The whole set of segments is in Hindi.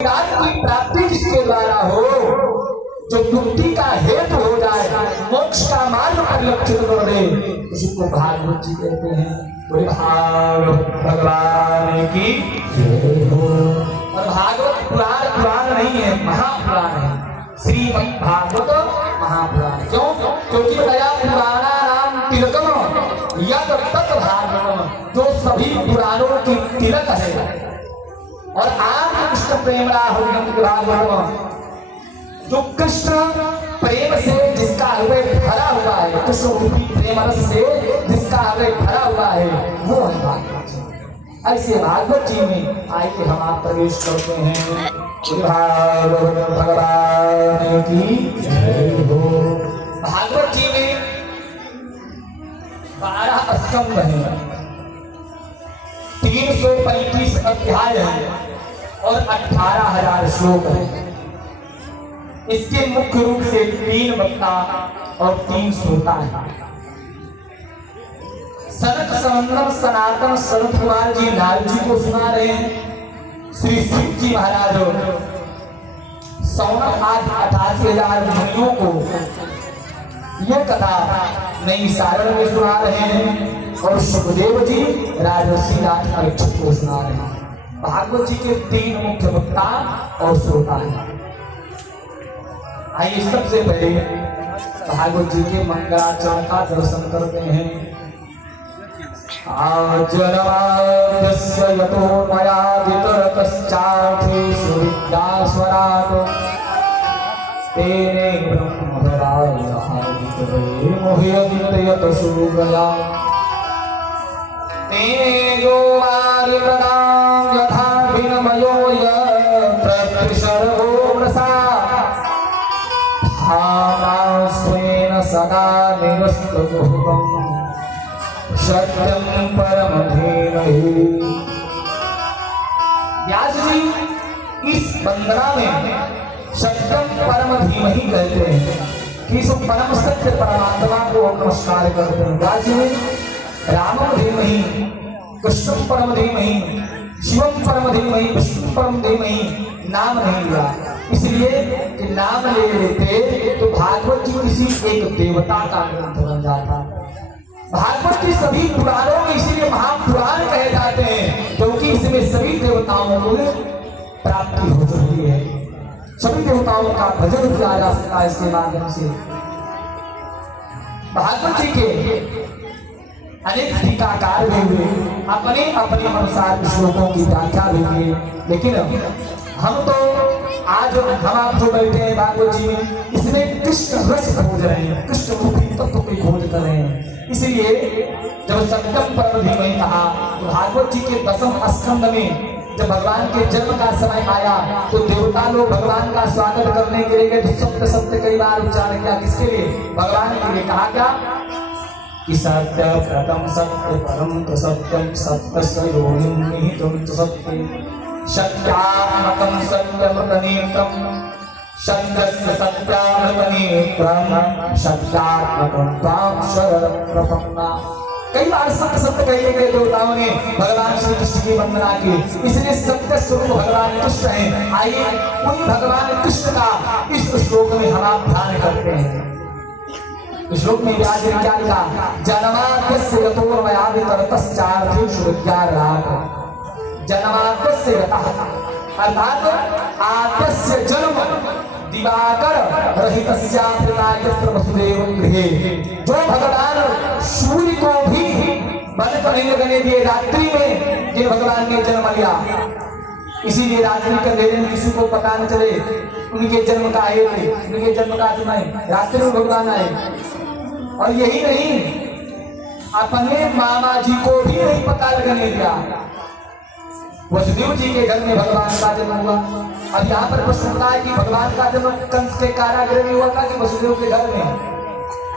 ज्ञान की प्राप्ति जिसके द्वारा हो, जो मुक्ति का हेतु हो जाए, मोक्ष का मार्ग परिलक्षित कर दे, उसी को भागवत जी कहते हैं। बोले भागवत भगवान की जय हो। और भागवत पुराण नहीं है, महापुराण है। श्रीमद् भागवत महापुराण। क्यों? क्योंकि बताया पुराणानाम तिलकम यद तत् भागवतम, जो सभी पुराणों की तिलक है। और आप कृष्ण प्रेम भागवत, जो कृष्ण प्रेम से जिसका हृदय भरा हुआ है, कृष्ण रूपी प्रेम रस से जिसका हृदय भरा हुआ है, वो है भागवत जी। ऐसे भागवत जी में आइए हम आप प्रवेश करते हैं। भागवत भगवान की जय हो। भागवत जी में 12 स्कंद हैं, 335 अध्याय हैं और 18,000 श्लोक हैं। इसके मुख्य रूप से 3 वक्ता और 3 श्रोता हैं। सनत सनंदन सनातन सनत कुमार जी नारद जी को सुना रहे हैं। श्री शिव जी महाराज सौनक आदि 88,000 मुनियों को यह कथा नई सारण में सुना रहे हैं और सुखदेव जी राजर्षि राज परीक्षित को सुना रहे हैं। भागवत जी के 3 मुख्य वक्ता और श्रोता हैं। आइए सबसे पहले भागवत जी के मंगलाचरण का दर्शन करते हैं। आजन्माद्यस्य यतो मया वितरतश्चार्थेषु विद्यास्वराट् तेने ब्रह्महृदाय वितरे मोह्यदितयतसु गया तेजो वारिवदां यथा विनमयो यत्प्रतिशर्वो स्वेन सदा निरस्तुभं सत्यं परमधीमहि। व्यास जी इस वंदना में सत्यम परम धीमहि कहते हैं कि इस परम सत्य परमात्मा को नमस्कार करते हैं। व्यास जी में रामम धीमहि, कृष्णम परम धीमहि, शिवम परम धीमहि, विष्णु परम धीमहि नाम नहीं लिया, इसलिए कि नाम ले लेते तो भागवत जी किसी एक देवता का ग्रंथ बन जाता। भागवत जी सभी पुराणों में इसलिए महापुराण कहे जाते हैं क्योंकि इसमें सभी देवताओं को प्राप्ति हो चुकी है। सभी देवताओं का भजन किया जा सकता है इसके माध्यम से। भागवत जी के अनेक टीकाकार भी हुए, अपने अपने अनुसार श्लोकों की व्याख्या भी हुई, लेकिन हम तो आज हम आप जो बैठे हैं भागवत जी में, इसमें कृष्ण रस खोज रहे हैं, कृष्ण रूपी तत्व की खोज कर रहे हैं। इसलिए जब सत्यम परम धीमहि कहा तो भागवत जी के 10वें स्कंद में जब भगवान के जन्म का समय आया तो देवता लोग भगवान का स्वागत करने के लिए तो सत्य सत्य कई बार उच्चारण किया। किसके लिए? भगवान के लिए। कहा क्या कि सत्य प्रथम सत्य परम सत्यम सत्य योनिम सत्य सत्यात्मकं सत्यमृतनेत्रं सत्यस्य सत्यामृतनेत्रं सत्यात्मकं त्वां शरणप्रपन्ना। कई बार सत्य सत्य कहने के देवताओं ने भगवान श्री कृष्ण की वंदना की, इसलिए सत्य स्वरूप भगवान कृष्ण हैं। आइए उन भगवान कृष्ण का इस श्लोक में हम आप ध्यान करते हैं। इस श्लोक में व्यास जी ने क्या लिखा? जन्माद्यस्य यतो मया वितरतश्चार्थेषु विद्यार्हात्। जन्माद्यस्य अर्थात आद्यस्य जन्म दिवाकर रहितस्यात्रिनायत्र वसुदेव गृहे। जो भगवान सूर्य को भी बंद नहीं लगने दिए रात्रि में, जिन भगवान ने जन्म लिया, इसीलिए रात्रि के अंधेरे में किसी को पता न चले उनके जन्म का हेतु, उनके जन्म का समय, रात्रि में भगवान आए। और यही नहीं, अपने मामा जी को भी नहीं पता लगने दिया। वसुदेव जी के घर में भगवान का जन्म हुआ। अब यहाँ पर प्रश्न उठता है कि भगवान का जन्म कंस के कारागृह में हुआ था कि वसुदेव के घर में?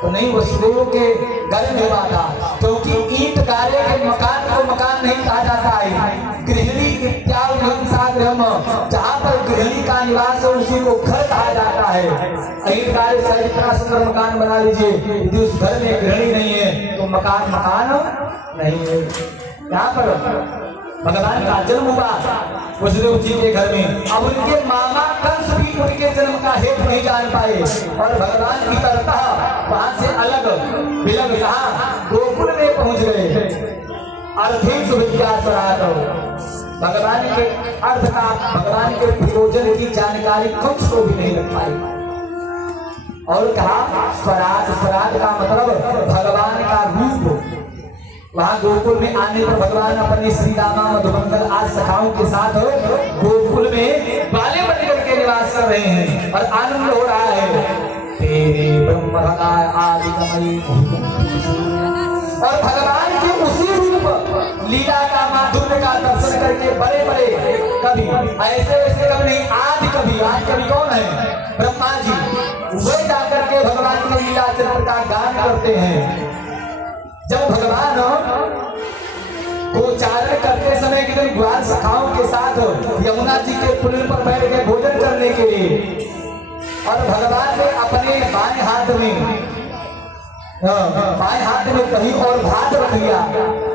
तो नहीं, वसुदेव के घर में हुआ था, क्योंकि ईंट गारे के मकान को मकान नहीं कहा जाता है। गृहिणी इत्यादि जहाँ पर गृहिणी का निवास है उसी को घर कहा जाता है। ईंट गारे से इतना सुंदर मकान बना लीजिए, यदि उस घर में गृहिणी नहीं है तो मकान मकान नहीं है। यहाँ पर भगवान का जन्म हुआ वसुदेव जी के घर में। अब उनके मामा कंस भी उनके जन्म का हेतु नहीं जान पाए और भगवान की तरह वहां से अलग विलग कहा गोकुल में पहुंच गए। अर्थिक सुविद्या भगवान के अर्थ का भगवान के प्रयोजन की जानकारी कंस को भी नहीं लग पाई। और कहा स्वराज, स्वराज का मतलब भगवान का रूप। वहां गोकुल में आने पर भगवान अपने श्री रामा मधुमंगल आज सखाओं के साथ गोकुल में बाले बनकर के निवास कर रहे हैं और आनंद हो रहा है। तेरे ब्रह्म आदिकमयी और भगवान के उसी रूप लीला का माधुर्य का दर्शन करके बड़े बड़े कवि ऐसे वैसे कवि नहीं, आदि कवि, आज कवि कौन है? ब्रह्मा जी। वे जाकर के भगवान के लीला चरित्र का गान करते हैं। जब भगवान गोचारण करते समय कितने ग्वाल सखाओं के साथ यमुना जी के पुल पर बैठ के भोजन करने के लिए और भगवान ने अपने बाएं हाथ में कहीं और भात रख लिया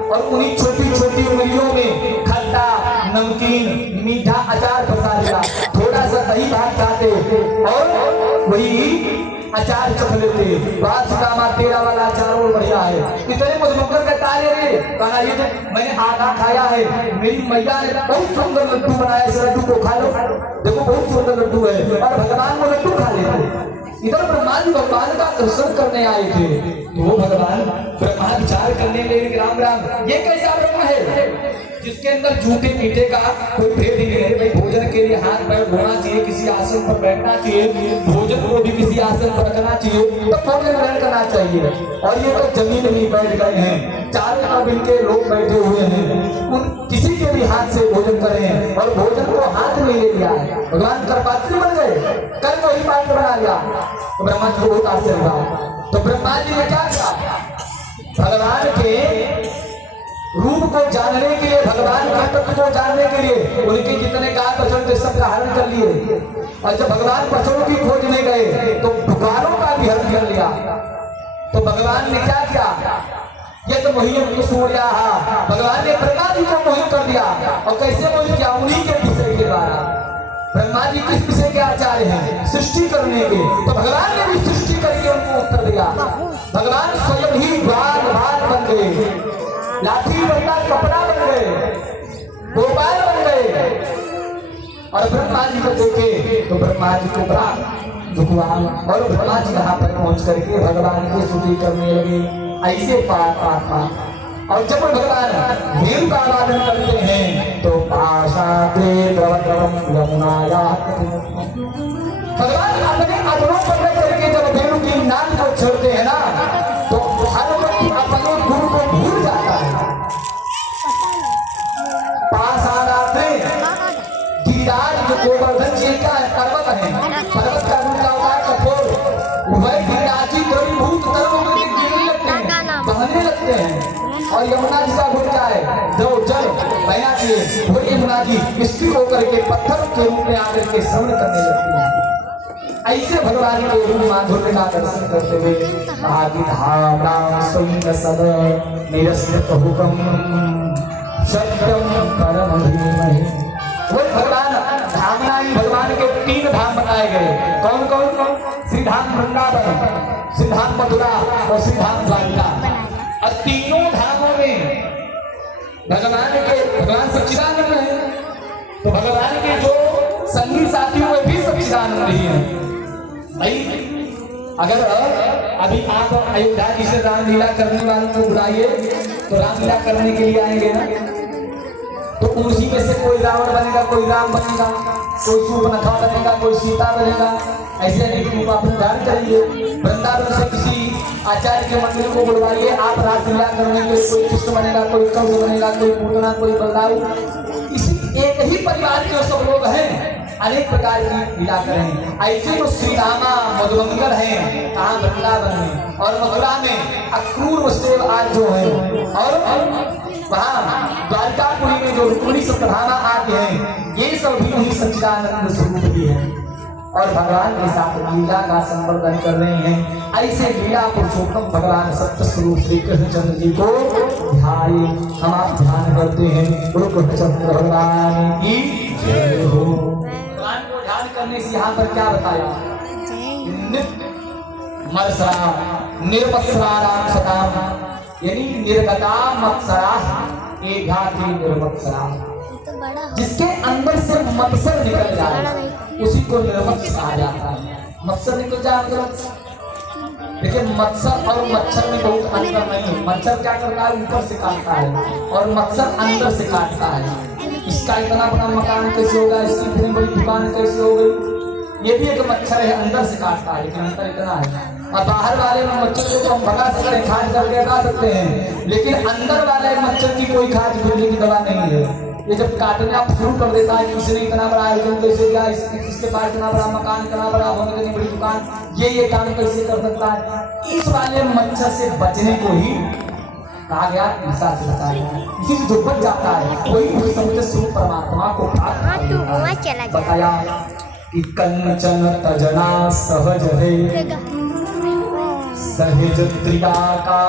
और उन्हीं छोटी छोटी उंगलियों में खट्टा नमकीन मीठा अचार फंसा दिया। थोड़ा सा दही भात खाते और वही अचार चख लेते। बात सुदामा तेरा वाला अचार और बढ़िया है, इतने मधुमक्खर का ताले रे कहा ये तो मैंने आधा खाया है। मेरी मैया ने बहुत सुंदर लड्डू बनाया, इस लड्डू को खा लो, देखो बहुत सुंदर लड्डू है। और भगवान वो लड्डू खा लेते। इधर ब्रह्मा जी भगवान का दर्शन करने आए थे तो वो भगवान ब्रह्मा विचार करने लगे राम राम ये कैसा ब्रह्म है जिसके अंदर जूठे मीठे का कोई भेद ही नहीं है। भाई भोजन के लिए हाथ पैर धोना चाहिए, किसी आसन पर बैठना चाहिए, भोजन को भी किसी आसन पर रखना चाहिए, तो भोजन ग्रहण करना चाहिए। और ये तो जमीन में बैठ गए हैं, चारों तरफ इनके लोग बैठे हुए हैं, उन किसी के भी हाथ से भोजन करें और भोजन को हाथ में ले लिया है। भगवान करपात्री बन गए, कल को ही पात्र बना लिया। तो ब्रह्मा जी को बहुत आश्चर्य हुआ। तो ब्रह्मा जी ने क्या किया? भगवान के रूप को जानने के लिए, भगवान के तत्व को जानने के लिए उनके जितने गाय बछड़े थे सब का हरण कर लिए। और जब भगवान बछड़ों की खोज में गए तो गायों का भी हरण कर लिया। तो भगवान ने क्या किया? ये तो मोहित को सूर्या, भगवान ने ब्रह्मा जी को मोहित कर दिया। और कैसे मोहित किया? उन्हीं के विषय के द्वारा। ब्रह्मा जी किस विषय के आचार्य हैं? सृष्टि करने के। तो भगवान ने भी सृष्टि करके उनको उत्तर दिया। भगवान स्वयं ही बाल बाल बन गए, लाठी बनता कपड़ा बन गए, गोपाल बन गए। और ब्रह्मा जी को देखे तो ब्रह्मा जी को बड़ा दुख हुआ और ब्रह्मा जी यहाँ पर पहुंच करके भगवान की स्तुति करने लगे। ऐसे पार पार पार और जब भगवान भेल का आराधन करते हैं तो भगवान अपने अधरों पर रख करके जब भेलू की नाद को छोड़ते हैं ना तो हर व्यक्ति अपने गुरु को भूल जाता है। पास आते गिरिराज जो गोवर्धन जी का पर्वत है, पर्वत का गुण का होता है कठोर, वह गिरिराजी द्रवीभूत तरंगों में गिरने लगते हैं, बहने लगते हैं। और यमुना जी का गुण क्या है? जो जल बहना चाहिए वो यमुना जी स्थिर होकर के पत्थर के रूप में आकर के श्रवण करने लगती है। ऐसे भगवान के रूप माधुर्य का दर्शन करते हुए आदि धाम राम स्वयं सद निरस्त हुक्म सत्यम परम धीमहि। वो भगवान धामना ही भगवान के 3 धाम बनाए गए। कौन कौन? श्रीधाम वृंदावन, श्रीधाम मथुरा और श्रीधाम द्वारिका। और तीनों धामों में भगवान सच्चिदानंद है। तो भगवान के जो संगी साथी हुए भी सच्चिदानंद ही है। भाई अगर अभी आप अयोध्या जी से रामलीला करने वालों को बुलाइए तो रामलीला करने के लिए आएंगे ना, तो उसी में से कोई रावण बनेगा, कोई राम बनेगा, कोई सूर्पनखा बनेगा, कोई सीता बनेगा। ऐसे नहीं रूप आप धारण करेंगे। वृंदावन से किसी आचार्य के मंदिर को बुलवाइए, आप रासलीला करने के लिए कोई कृष्ण बनेगा, कोई कंस बनेगा, कोई पूतना, कोई बलराम। इसी एक ही परिवार के सब लोग हैं, अनेक प्रकार की लीला करें। ऐसे तो श्री रामा मधुमंगल है, कहाँ वृंदावन है और मथुरा में अक्रूर वसुदेव आज जो है, और वहाँ द्वारिकापुरी में जो रुक्मिणी सत्यभामा आदि हैं, ये सब भी उन्हीं सच्चिदानंद स्वरूप ही है। और भगवान के साथ लीला का संवर्धन कर रहे हैं। ऐसे लीला पुरुषोत्तम भगवान सत्य स्वरूप श्री कृष्णचंद्र जी को ध्यान हम आप ध्यान करते हैं। गुरु कृष्णचंद्र भगवान की जय हो। भगवान को ध्यान करने से यहाँ पर क्या बताया? मत्सरा निर्मत्सराणाम सताम, यानी निर्गता मत्सरा एघाति निर्मत्सरा, जिसके अंदर से मत्सर निकल जाए उसी को निर्मत्सर आ जाता है। मत्सर निकल जाए अंदर। देखिए मत्सर और मच्छर में बहुत अंतर नहीं है। मच्छर क्या करता है? ऊपर से काटता है और मत्सर अंदर से काटता है। इसका इतना बड़ा मकान कैसे होगा, इसकी इतनी बड़ी दुकान कैसे हो गई? ये भी एक मच्छर है, अंदर से काटता है, लेकिन अंतर इतना है। और बाहर वाले मच्छर को तो हम भगा सकते हैं, खाद करके हटा सकते हैं, लेकिन अंदर वाले मच्छर की कोई खाद ढूंढने की दवा नहीं है। ये जब काटने आप शुरू कर देता है, किसी ने इतना बड़ा आयोजन कैसे किया, इसके पास इतना बड़ा मकान, इतना बड़ा होने इतनी बड़ी दुकान, ये काम कैसे कर सकता है? इस वाले मच्छर से बचने को ही कहा गया, हिंसा से बचाया। इसी से जो बच जाता है वही उस समय स्वरूप परमात्मा को प्राप्त बताया कि कंचन तजना सहज है सहज त्रिया का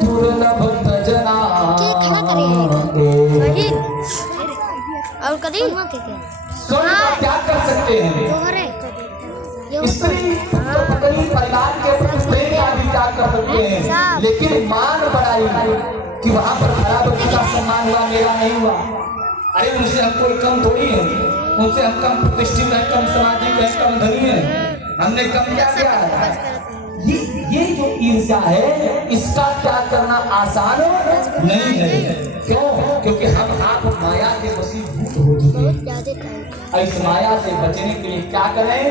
दुर्लभ तजना और कभी स्वयं का त्याग कर सकते हैं। स्त्री पत्नी परिवार के प्रति प्रेम का भी त्याग कर सकते हैं, लेकिन मान बढ़ाई कि वहां पर खड़ा बच्ची का सम्मान हुआ, मेरा नहीं हुआ। अरे उनसे हम कोई कम थोड़ी है, उनसे हम कम प्रतिष्ठित है, कम सामाजिक है, कम धनी है, हमने कम क्या किया है? ये जो ईर्ष्या है इसका त्याग करना आसान नहीं है। क्यों? क्योंकि हम आप माया के वशीभूत हो चुके हैं। इस माया से बचने के लिए क्या करें?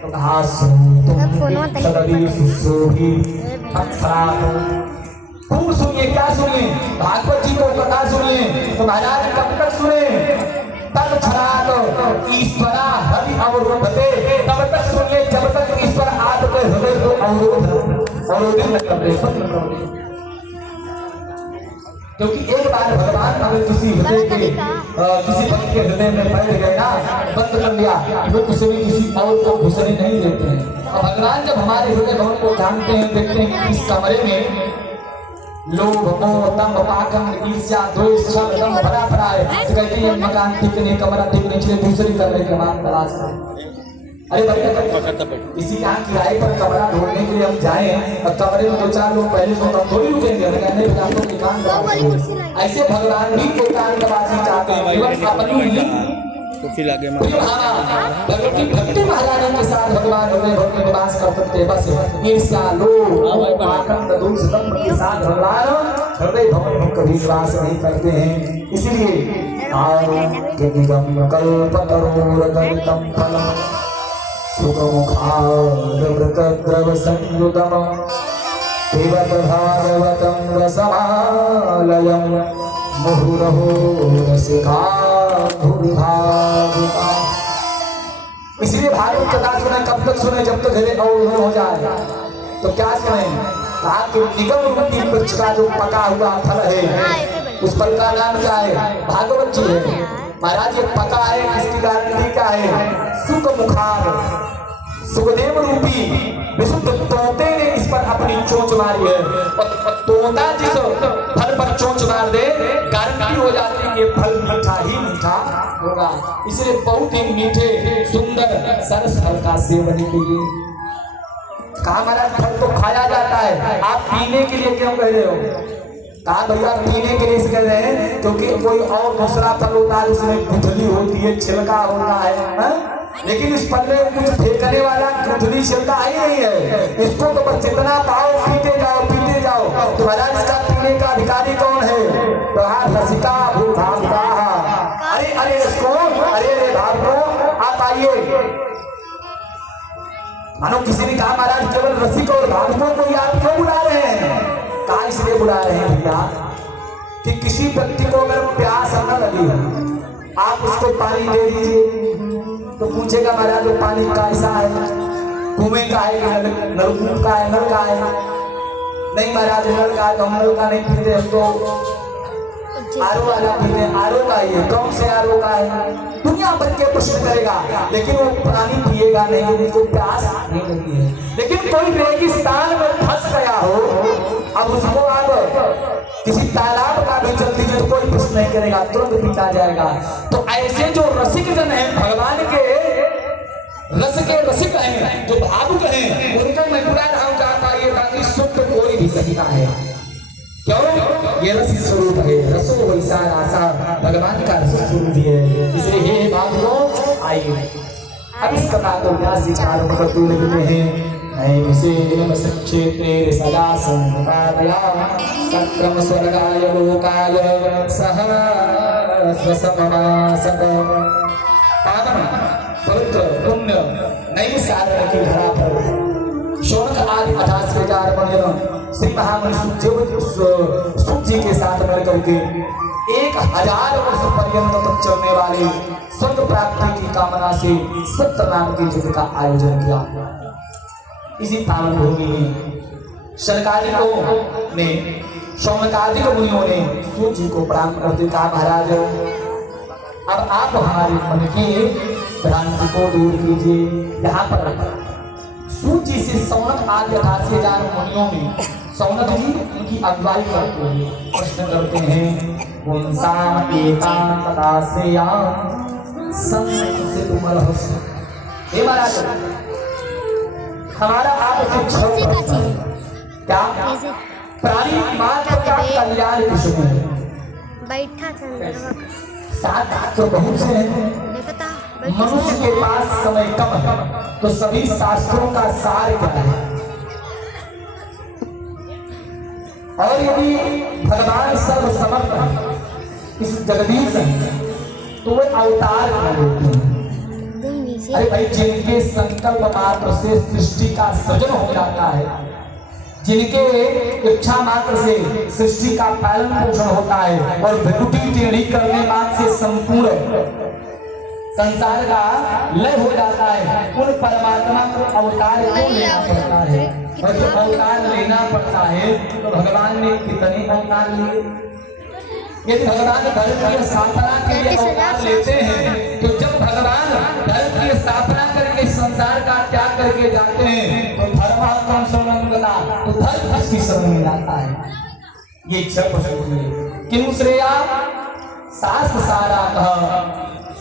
तो कहा खूब सुनिए। क्या सुनिए? भागवत जी को कथा सुनिए तो महाराज कब तक सुने? तब छराग ईश्वरा हरि अवरोधते, तब तक सुनिए जब तक ईश्वर आपके हृदय को अवरोधित न कर दे। क्योंकि एक बार भगवान अगर किसी हृदय के किसी भक्त के हृदय में बैठ गए ना, बंद कर दिया, वो किसी भी किसी और को घुसने नहीं देते हैं। और भगवान जब हमारे हृदय भवन को जानते हैं, देखते हैं कि इस कमरे में लोभ मोह दंभ पाखंड ईर्ष्या द्वेष सब दम भरा भरा है, तो कहते हैं मकान ठीक नहीं, कमरा ठीक नहीं, इसलिए दूसरी कर रहे कमान तलाश है। अरे भाई इसी यहाँ किराए पर कमरा ढूंढने के लिए हम जाएं और कमरे में 2-4 लोग पहले से हम थोड़ी रुकेंगे, नहीं आपको दुकान दबा। ऐसे भगवान भी कोई कान दबाना चाहते हैं, केवल अपनी भगवती भक्ति महारानी के साथ भगवान हृदय भवन में निवास कर सकते हैं। बस ईर्ष्या लोभ पाखंड दूष दंभ के साथ भगवान हृदय भवन में कभी निवास नहीं करते हैं। इसलिए आरोग्यम कल्पतरोरगलितं फलम् सुखमुखाद्रवृतद्रव संयुतम् पिबत भागवतं रसमालयम् मुहुरहो रसिका भूमिभाविका। इसलिए भागवत कथा सुने, कब तक सुने? जब तक हृदय अवरोध हो जाए। तो क्या सुने? कहा कि निगम रूपी वृक्ष का जो पका हुआ फल है उस फल का नाम क्या है? भागवत जी है। महाराज ये पका है, इसकी गारंटी क्या है? सुख मुखार सुखदेव रूपी विशुद्ध तोते ने इस पर अपनी चोंच मारी है, और तोता जिस फल पर चोंच मार दे गारंटी हो जाती है कि फल मीठा ही मीठा होगा। इसलिए बहुत ही मीठे सुंदर सरस फल का सेवन कीजिए। कहा महाराज फल तो खाया जाता है, आप पीने के लिए क्यों कह रहे हो? कहा भैया पीने के लिए कह रहे हैं क्योंकि कोई और दूसरा फल होता है, उसमें गुठली होती है, छिलका होता है, लेकिन इस फल में कुछ फेंकने वाला गुठली छिलका ही नहीं है। इसको तो बस जितना पाओ पीते जाओ पीते जाओ। तो महाराज इसका पीने का अधिकारी कौन है? तो रसिका भूभाविका। अरे अरे इसको अरे अरे भावो आप आइए। मानो किसी ने कहा महाराज केवल रसिक और भावुकों को आप क्यों बुला रहे हैं? कहा इसलिए बुला रहे हैं भैया कि किसी व्यक्ति को अगर प्यास न लगी हो, आप उसको पानी दे दीजिए तो पूछेगा महाराज वो पानी कैसा है, कुएं का है, नलकूप का है, नल का है? नहीं महाराज नल का है तो हम नल का नहीं पीते, हम तो आरो वाला पीने, आरो का ये कौन से आरो का है, दुनिया भर के प्रश्न करेगा, लेकिन वो पानी पिएगा नहीं, उनको प्यास नहीं लगती है। लेकिन कोई रेगिस्तान में फंस गया हो, अब उसको आप किसी तालाब का भी चल दीजिए तो कोई प्रश्न नहीं करेगा, तुरंत पीता जाएगा। तो ऐसे जो रसिक जन है, भगवान के रस के रसिक हैं, जो भावुक हैं, उनको मैं पूरा नाम चाहता ये ताकि सुख तो कोई भी सकता है। क्यों? ये रस स्वरूप है, रसो वैसा आशा भगवान का रस स्वरूप है। इसलिए हे भावुकों आइए अब इस कथा को व्यास जी चारों करते लगते हैं। ऐसे क्षेत्रे सदा संपादया सक्रम स्वर्गाय लोकाय सह स्वसमासक पावन पवित्र पुण्य नई साधन की धरा पर शौनक आदि 88,000 वर्जन श्री महामनि सुख जी के साथ मिलकर के 1000 वर्ष पर्यंत तक चलने वाले स्वर्ग प्राप्ति की कामना से सत्य नाम के युद्ध का आयोजन किया। इसी पावन भूमि में शनकादिकों ने, शौनकादिक मुनियों ने सूत जी को प्रणाम करते कहा, महाराज अब आप हमारे मन की भ्रांति को दूर कीजिए। यहाँ पर सूत जी से सौनक आदि 88,000 मुनियों में सौनक जी उनकी अगुवाई करते हैं, प्रश्न करते हैं पुंसाम एकांतता से से तुम हे महाराज हमारा आपसे क्या प्राणी मात्र का कल्याण विषय है। बैठा था 7 तो बहुत से हैं, मनुष्य के पास समय कम है, तो सभी शास्त्रों का सार क्या है। और यदि भगवान सर्व समर्थ है, इस जगदीश है, तो वे अवतार कर लेते हैं। अरे भाई जिनके संकल्प मात्र से सृष्टि का सृजन हो जाता है, जिनके इच्छा मात्र से सृष्टि का पालन पोषण होता है और भ्रुकुटी टेढ़ी करने मात्र से संपूर्ण संसार का लय हो जाता है, उन परमात्मा को अवतार क्यों लेना पड़ता है। और जब अवतार लेना पड़ता है तो भगवान ने कितने अवतार लिए। यदि भगवान धर्म की स्थापना के लिए अवतार लेते हैं, तो जब भगवान धर्म की स्थापना करके संसार का त्याग करके जाते हैं तो धर्मात्म शरणं गता, तो धर्म किसकी शरण में जाता है। ये इच्छा प्रसन्न है किंतु श्रेया शास्त्र सारा कह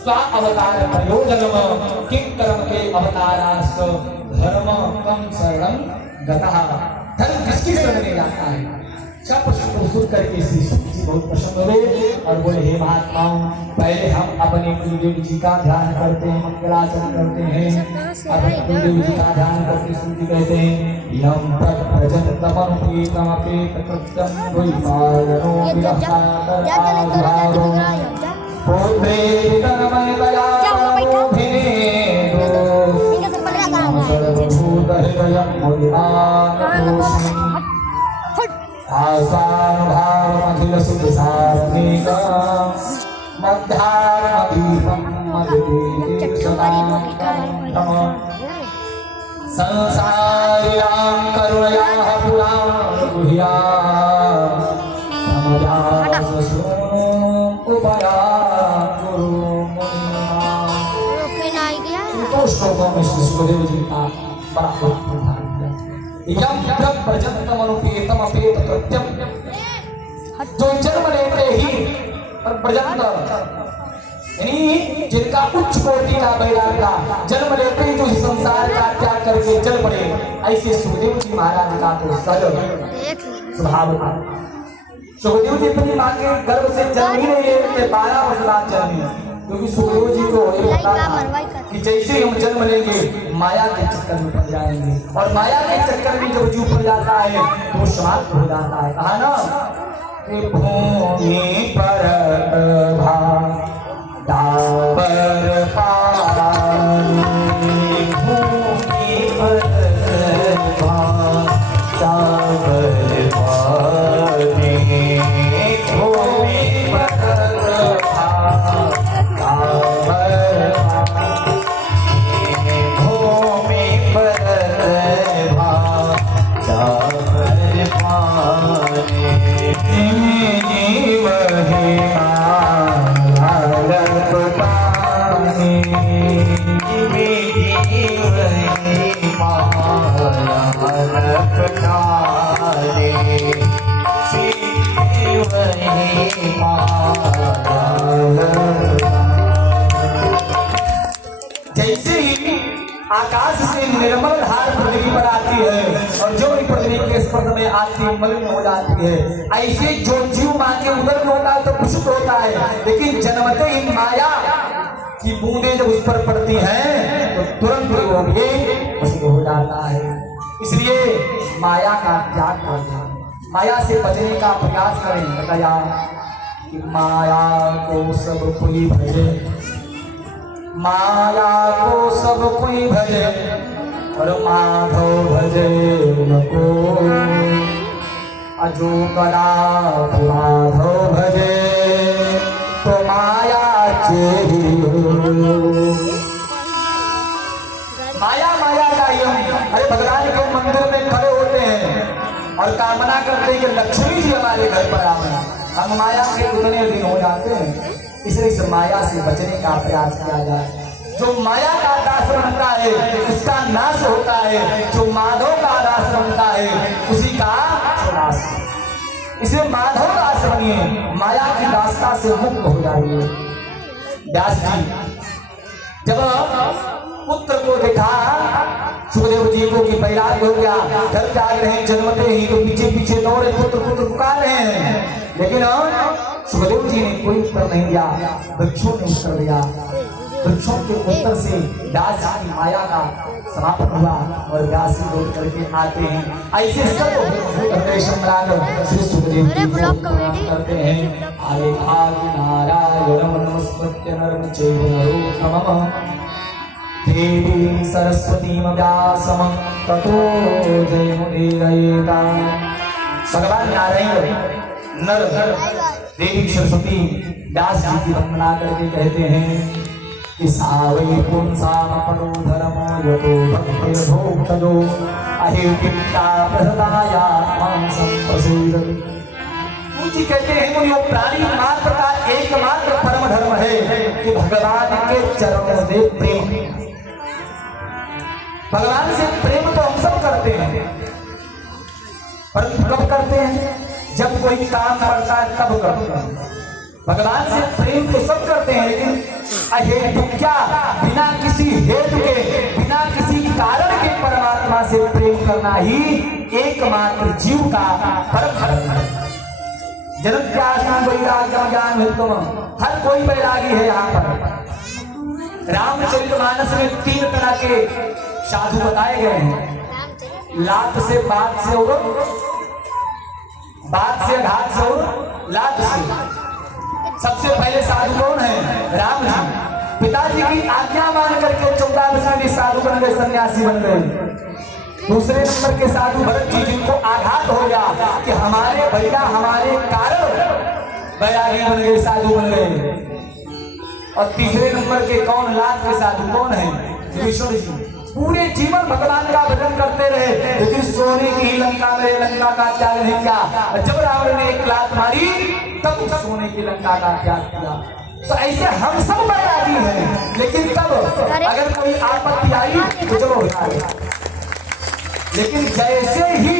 स्व अवतार प्रयोजनम किम कर्म के अवतारास धर्म कम शरणं गतः। धर्म किसकी शरण में जाता है। सब प्रश्न को सुन करके श्री सुख जी बहुत प्रसन्न हुए और बोले हे महात्माओं, पहले हम अपने गुरुदेव जी का ध्यान करते हैं, मंगलाचरण करते हैं। अपने गुरुदेव जी का ध्यान करके सुख जी कहते हैं यम तत् प्रजंतमं प्रीतमपि कृत्यं वैपायनो विरहातर आधारो पुत्रे तन्मयतया भेदो सर्वभूत हृदयं मुनिमानतोऽस्मि आसानुभावमखिल सुखसारमेका मध्यात्मदीपं मदते सदानन्दं संसारिणां करुणयाः पुरां गुह्या उपयाकुरु मुनिनां। तो श्लोकों में श्री सुखदेव जी का बड़ा उदाहरण यम जब प्रजंतम अनुपेतम अपेत कृत्यम, जो जन्म लेते ही और प्रजंत यानी जिनका उच्च कोटि का वैराग्य था, जन्म लेते ही जो संसार का त्याग करके चल पड़े, ऐसे सुखदेव जी महाराज का तो सरल स्वभाव था। सुखदेव जी अपनी मां के गर्भ से जन्म ही नहीं लेते, 12 वर्ष बाद जन्मे, क्योंकि सुखदेव जी को ये पता था कि जैसे हम जन्म लेंगे माया के चक्कर में पड़ जाएंगे, और माया के चक्कर में जब जीव पड़ जाता है तो समाप्त हो जाता है। कहा ना कि भूमि पर डाबर पानी, भूमि पर डाबर पानी, भूमि जीव है निर्मल धार पृथ्वी पर आती है और जो भी पृथ्वी के स्पर्श में आती है मलिन हो जाती है। ऐसे जो जीव माँ के उदर में होता है तो कुछ होता है, लेकिन जन्मते ही माया की बूंदें जब उस पर पड़ती हैं तो तुरंत वो भी भस्म हो जाता है। इसलिए माया का त्याग करना, माया से बचने का प्रयास करें। बताया कि माया को सब कोई भजे, माया को सब कोई भजे और माधव भजे नको, अजो कला माधव भजे तो माया चेरी। माया माया का यम। अरे भगवान के मंदिर में खड़े होते हैं और कामना करते हैं कि लक्ष्मी जी हमारे घर पर आए। हम माया के उतने दिन हो जाते हैं, इसलिए इस माया से बचने का प्रयास किया जाए। जो माया का दास बनता है उसका नाश होता है, जो माधव का दास बनता है उसी का नाश। इसे माधव दास बनिए, माया की दासता से मुक्त हो जाइए। व्यास जी जब पुत्र को देखा सुखदेव जी को कि बैराग हो गया, घर जा रहे हैं, जन्मते ही तो पीछे पीछे दौड़े, पुत्र पुत्र पुकार रहे हैं, लेकिन सुखदेव जी ने कोई उत्तर नहीं दिया। वृक्षों ने उत्तर दिया। वृक्षों के उत्तर से व्यास जी की माया का समापन हुआ और व्यास जी लौट करके आते हैं। ऐसे सब श्री सुखदेव जी को प्रणाम करते हैं। आले भाग नारायण नमस्कृत्य नरं चैव नरोत्तमम् देवी सरस्वती व्यासम ततो जयमुदीरयेता। भगवान नारायण नर देवी सरस्वती व्यास जी की वंदना करके कहते हैं कि सावै पुंसाम परो धर्मो यतो भक्तो भक्तो अहे पिता प्रसदाया मांसम प्रसीदति। पूज्य कहते हैं कि वो प्राणी मात्र का एकमात्र परम धर्म है कि भगवान के चरणों से प्रेम। भगवान से प्रेम तो हम सब करते हैं, परंतु कब करते हैं? जब कोई काम पड़ता है तब करते हैं। भगवान से प्रेम तो सब करते हैं, लेकिन अहेतु क्या, बिना किसी हेतु के, बिना किसी कारण के परमात्मा से प्रेम करना ही एकमात्र जीव का परम धर्म है। जन्म त्याग वैराग्य ज्ञान हेतु हर कोई वैरागी है। यहाँ पर रामचरितमानस में 3 तरह के साधु बताए गए हैं। लात से बात से और बात से घात से और लात से। सबसे पहले साधु कौन है? राम जी। पिताजी की आज्ञा मान करके 14 वर्ष में साधु बन गए, सन्यासी बन गए। दूसरे नंबर के साधु भरत जी, जिनको आघात हो गया कि हमारे भैया हमारे कारण बैरागी बन गए, साधु बन गए। और तीसरे नंबर के कौन? लात के साधु कौन है? विष्णु जी। पूरे जीवन भगवान का भजन करते रहे, लेकिन सोने की लंका में लंका का त्याग नहीं किया। जब रावण ने एक लात मारी तब सोने की लंका का त्याग किया। तो ऐसे हम सब बैरागी हैं, लेकिन कब? अगर कोई आपत्ति आई तो चलो उठाए। लेकिन जैसे ही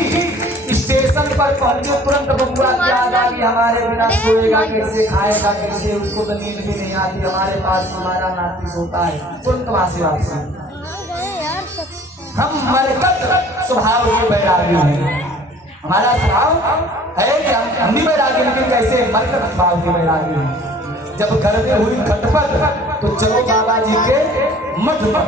स्टेशन पर पहुंचे तुरंत बबुआ की याद आ गई, हमारे बिना सोएगा कैसे, खाएगा कैसे, उसको तो नींद भी नहीं आती, हमारे पास हमारा नाती सोता है। तुरंत वहां से वापसी। हम मरकत स्वभाव के बैरागी हैं। हमारा स्वभाव है कि हम भी बैरागी, लेकिन कैसे? मरकत स्वभाव के बैरागी हैं। जब घर में हुई खटपट तो चलो बाबा जी के मठ पर।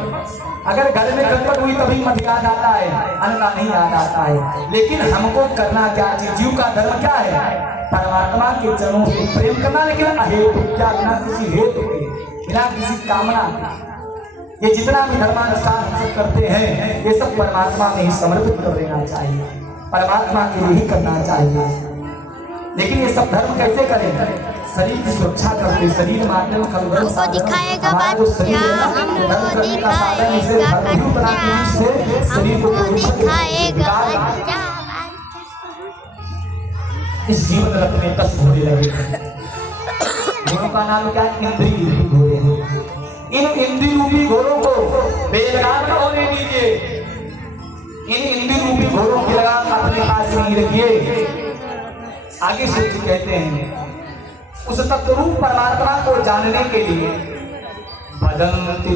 अगर घर में खटपट हुई तभी मठ याद आता है, अन्यथा नहीं याद आता है। लेकिन हमको करना क्या चाहिए? जीव का धर्म क्या है? परमात्मा के चरणों से प्रेम करना, लेकिन अहेतु क्या, बिना किसी हेतु के, बिना किसी कामना के। ये जितना भी धर्मानुष्ठान हम सब करते हैं ये सब परमात्मा में ही समर्पित कर देना चाहिए, परमात्मा के लिए ही करना चाहिए। लेकिन ये सब धर्म कैसे करें? शरीर की सुरक्षा करते, शरीर माध्यम हमको दिखाएगा बात क्या, हमको दिखाएगा क्या। इस जीवन रथ में 10 घोड़े लगे हैं। घोड़ों का नाम क्या? इंद्रिय रूपी घोड़े हैं। इन इंद्रिय रूपी घोड़ों को बेलगाम न होने दीजिए। इन इंद्रिय रूपी घोड़ों की लगाम अपने पास नहीं रखिए। आगे शिव जी कहते हैं उस तत्वरूप परमात्मा को जानने के लिए भजन्ति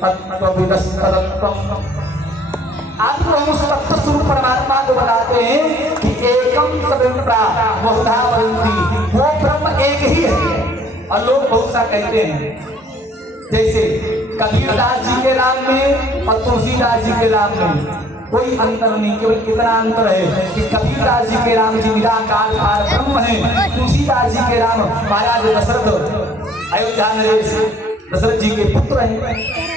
तत्त्वविदस्तदत्तम आपको हम उस तत्व स्वरूप परमात्मा को बताते हैं कि एकम सविप्रा बहुधा वदन्ति, वो ब्रह्म एक ही है और लोग बहुत सा कहते हैं। जैसे कबीरदास जी के नाम में और तुलसीदास जी के नाम में कोई अंतर नहीं, केवल इतना अंतर है कि कबीरदास जी के राम जी निराकार पार ब्रह्म है, तुलसीदास जी के राम महाराज दशरथ अयोध्या नरेश दशरथ जी के पुत्र हैं।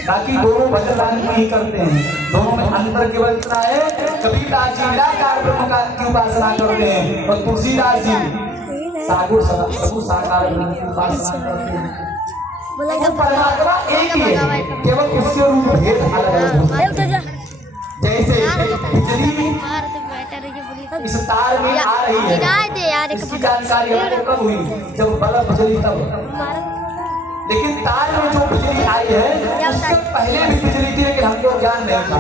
बाकी दोनों भजन राम ही करते हैं, दोनों में अंतर केवल इतना है, कबीरदास जी निराकार ब्रह्म का की उपासना करते हैं और तुलसीदास जी सगुण साकार ब्रह्म की उपासना करते हैं। वो परमात्मा एक ही है, केवल उसके रूप भेद अलग अलग है। जैसे बिजली इस तार में आ रही है, इसकी जानकारी हमको कब हुई, जब बल्ब बिजली तब। लेकिन तार में जो बिजली आई है उससे पहले भी बिजली थी, लेकिन हमको ज्ञान नहीं था।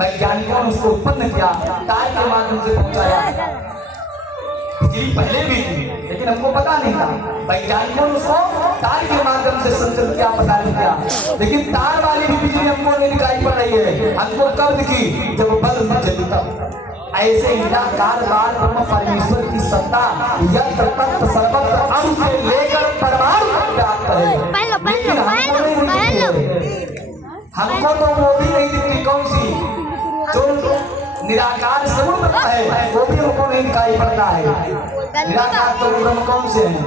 वैज्ञानिकों ने उसको उत्पन्न किया, तार के माध्यम से पहुंचाया। बिजली पहले भी थी लेकिन हमको पता नहीं था, वैज्ञानिकों ने उसको तार के माध्यम से संचालित किया, पता नहीं किया। लेकिन तार वाली भी बिजली हमको नहीं दिखाई पड़ रही है, हमको कब दिखी, जब बल्ब जली तब। ऐसे निराकार बाल ब्रह्म परमेश्वर की सत्ता यत्र तत्र सर्वत्र अंग से लेकर परमाणु तक व्याप्त है। हमको तो वो भी नहीं दिखती, कौन सी जो निराकार सगुण ब्रह्म है वो भी हमको नहीं दिखाई पड़ता है। निराकार तो ब्रह्म कौन से हैं,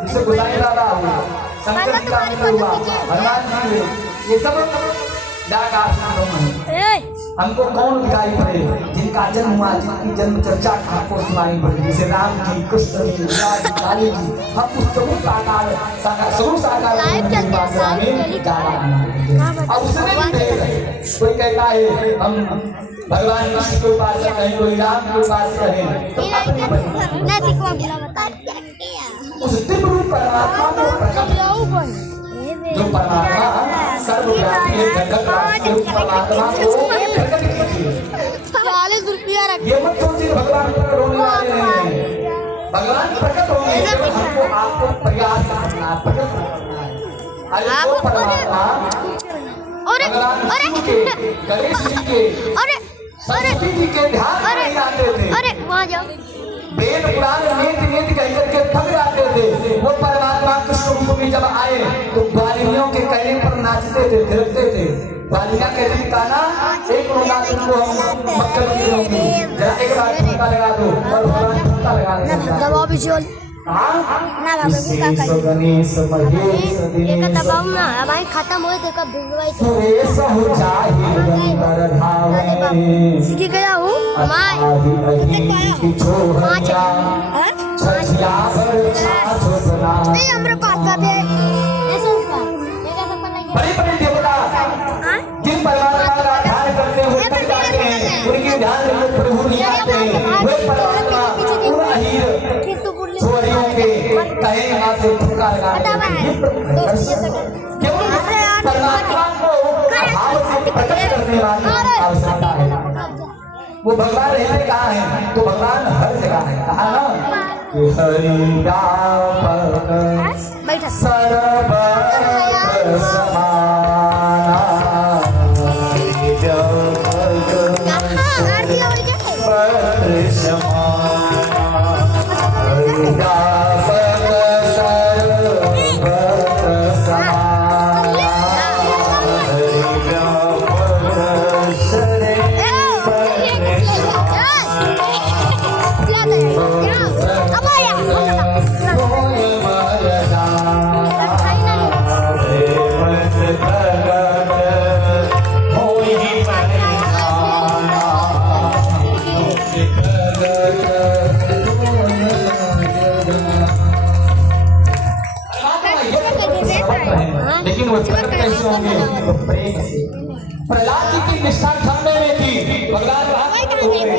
जिसे गुसाई बाबा हुआ, शंकर जी का मंदिर हुआ, हनुमान जी, ये सब निराकार ब्रह्म है। हमको कौन दिखाई पड़े, जिनका जन्म हुआ, जिनकी जन्म चर्चा हमको सुनाई पड़े, जैसे राम जी, कृष्ण जी, राज काली जी, हम उस सगुण साकार सगुण साकार और उसने भी देख। कोई कहता है हम भगवान कृष्ण के उपासक हैं, कोई राम के उपासक हैं, तो अपनी उस दिव्य रूप परमात्मा को प्रकट, जो परमात्मा सर्वव्यापी है, जगत वासी उस परमात्मा को प्रकट कीजिए। 40 रुपया रख, ये मत सोचिए भगवान प्रकट होने वाले नहीं हैं, भगवान प्रकट होंगे, केवल हमको आपको प्रयास करना है, प्रकट करना है। अरे वो परमात्मा भगवान के, गणेश जी के, सरस्वती जी के ध्यान में नहीं आते थे, अरे वहाँ जाओ, वेद पुराण नेत नेत कह करके थक जाते थे। वो परमात्मा कृष्ण रूप में जब आए तो बालिनियों के कहने पर नाचते थे, थिरकते थे। बालियां कहती थी काना एक रोना तुमको हम मक्खन की दूंगी, जरा एक बार ठुमका लगा दो, और भगवान ठुमका लगा देते। दबाओ भी जोल ना बाबू का कर गणेश महेश एक दबाओ ना, हमारी खत्म हो देखो भिजवाई सुरेश हो जाहि अंतर धावे सीधी गया हूँ माय छछिया पर छाछ बना। नहीं हमरे पास का भी एसेंस का एक ऐसा पर लगे बड़े बड़े देवता जिन परमात्मा का ध्यान करते हुए तक जाते हैं, उनके ध्यान में प्रभु नहीं आते हैं। वे परमात्मा पूरा हीर छोरियों के कहे हाथ से ठुमका लगा केवल परमात्मा को भाव से प्रकट करने वाली आवश्यकता है। वो भगवान रहते कहाँ है, तो भगवान हर जगह है। कहा ना कि हरि व्यापक सर्वत्र समाना, सर्वत्र समाना, हरि व्यापक सर्वत्र समाना, हरि व्यापक लेकिन वो प्रकट कैसे होंगे, तो प्रेम से। प्रहलाद जी की निष्ठा ठंडे में थी, भगवान वहां प्रकट हो गए।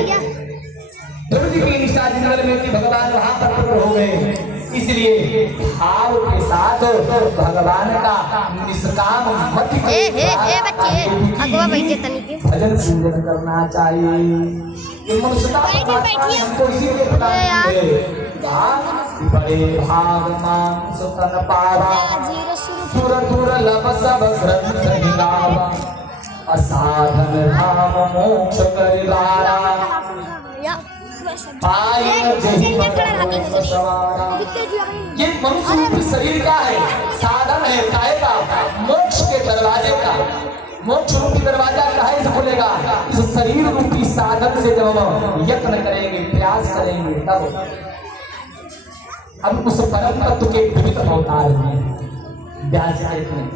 ध्रुव जी की निष्ठा जंगल में थी, भगवान वहां प्रकट हो गए। इसलिए भाव के साथ भगवान का निष्काम मत भजन पूजन करना चाहिए। हमको इसीलिए बड़े भाग मान सुतन पावा, सुर दुर्लभ सब ग्रंथ हिलावा। असाधन धाम मोक्ष कर द्वारा पाए जही सवारा। ये मनुष्य रूपी शरीर का है, साधन है काय का, मोक्ष के दरवाजे का। मोक्ष रूपी दरवाजा काहे से खुलेगा? इस शरीर रूपी साधन से जब हम यत्न करेंगे, प्रयास करेंगे, तब अब उस परम तत्व के विविध अवतार हैं। व्यास कहते हैं,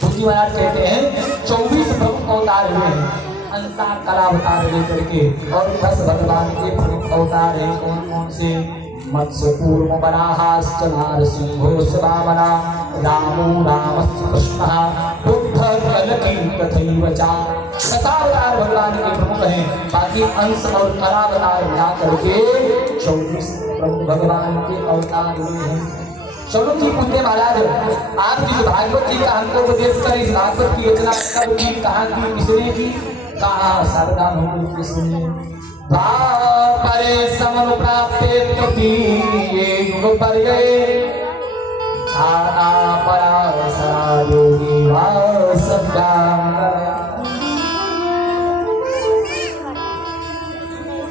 तुलसी महाराज कहते हैं 24 प्रमुख अवतार हुए हैं, अंसा कला अवतार लेकर के, और 10 भगवान के प्रमुख अवतार हैं। कौन कौन से? मत्स्य कूर्म वराहाश्च नारसिंहो वामना रामो रामस्य कृष्णः बुद्ध कलकी तथैव च। 10 अवतार भगवान के प्रमुख हैं, बाकी अंश और कला अवतार मिला करके 24 प्रमुख भगवान के अवतार हुए हैं। चलो जी पूछते महाराज, आप जिस भागवत जी का हमको उपदेश करें, इस भागवत की रचना कब की, कहाँ की, किसने की? कहाँ सावधान हो किसने? द्वापरे समनु प्राप्ते त्वति ये युग पर्ये छाता पराशरा योगी वासव्या।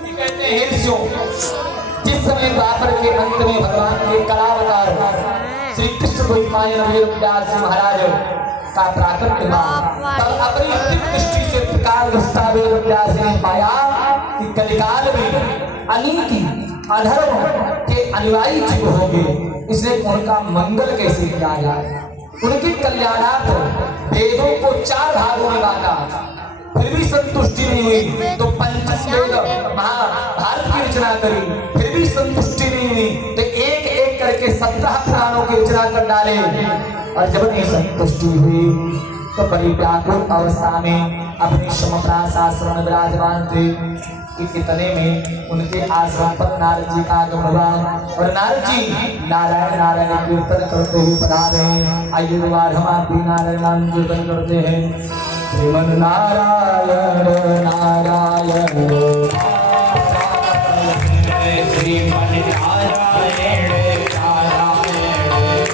कहते हैं ऋषियों, जिस समय द्वापर के अंत में भगवान के कलावतार श्री कृष्ण द्वैपायन वेदव्यास महाराज का प्राकट्य हुआ, तब अपनी दिव्य दृष्टि से प्रकाश दृष्टा वेदव्यास ने पाया कि कलिकाल में अनीति अधर्म के अनुयायी जीव होंगे, इसलिए उनका मंगल कैसे किया जाए। उनके कल्याणार्थ वेदों को 4 भागों में बांटा, फिर भी संतुष्टि नहीं हुई, तो पंचवेद महाभारत की रचना करी, फिर भी संतुष्टि नहीं हुई, तो एक एक करके 17 पुराणों की रचना कर डाले, और जब नहीं संतुष्टि हुई तो बड़ी व्याकुल अवस्था में अपने शमप्रासाश्रम में विराजमान थे कि इतने में उनके आश्रम पर नारद जी का आगमन हुआ, और नारद जी नारायण नारायण कीर्तन करते हुए बता रहे हैं। आइए बार हम आप भी नारायण नाम कीर्तन करते हैं। श्रीमन नारायण नारायण श्रीमन नारायण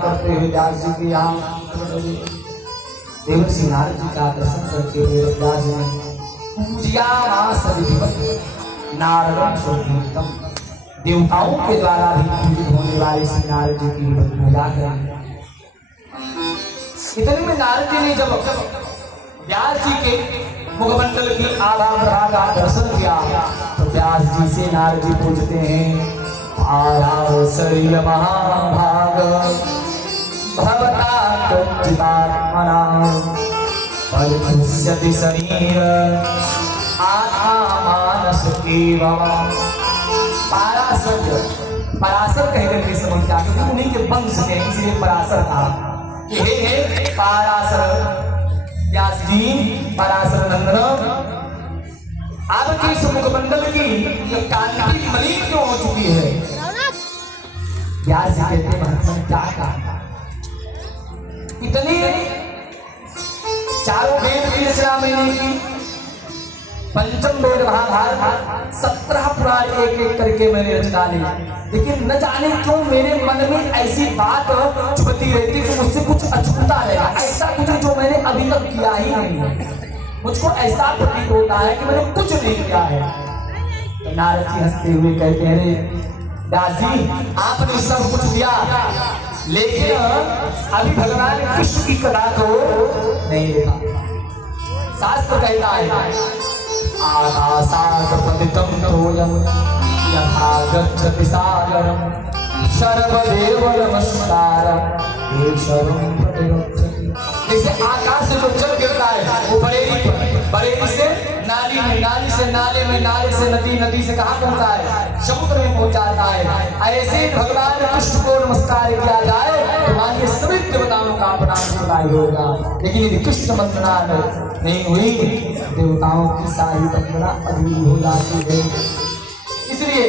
करते हुए व्यास जी के यहाँ देवर्षि नारद जी का दर्शन करके व्यास जी ने नारदम स्वरूपम, देवताओं के द्वारा भी पूजित होने वाले श्री नारद जी की पूजा करें। इतने में नारद जी ने जब व्यास जी के मुखमंडल की आभा प्रभा का दर्शन किया, तो व्यास जी से नारद जी पूछते हैं, शरीर महाभाग भवता कच्चिदात्मना परिपुष्यति शरीर आत्मा मानस एवं। पराशर कहकर के समझ जाते, क्योंकि उन्हीं के वंश के इसलिए पराशर था। हे पराशर व्यास जी, पराशर नंदन, आपकी मुखमंडल की कांति मलिन क्यों हो चुकी है? व्यास जी कहते हैं, क्या कहा? इतनी 4 वेद की रचना मैंने की, पंचम वेद महाभारत 17 पुराण एक एक करके मैंने रच डाले, लेकिन न जाने क्यों मेरे मन में ऐसी बात छुपती रहती कि मुझसे कुछ अछूता है, ऐसा कुछ जो मैंने अभी तक किया ही नहीं है। मुझको ऐसा प्रतीत होता है कि मैंने कुछ नहीं किया है। तो नारद जी हंसते हुए कहते हैं, अरे दास जी आपने सब कुछ दिया, लेकिन अभी भगवान कृष्ण की कथा तो नहीं देखा। शास्त्र कहता है आकाशात् पतितं तोयं यथा गच्छति सागरं सर्वदेव नमस्कारं ईश्वरं प्रतिगच्छति। जैसे आकाश से जो जल गिरता है वो बरेली से नाली में, नाली से नाले में, नाले से नदी, नदी से कहाँ पहुँचता है? समुद्र में पहुँच जाता है। ऐसे भगवान कृष्ण को नमस्कार किया जाए तो मानिए सभी देवताओं का प्रणाम सुनाई होगा, लेकिन यदि कृष्ण वंदना नहीं हुई देवताओं की सारी वंदना अधूरी हो जाती है। इसलिए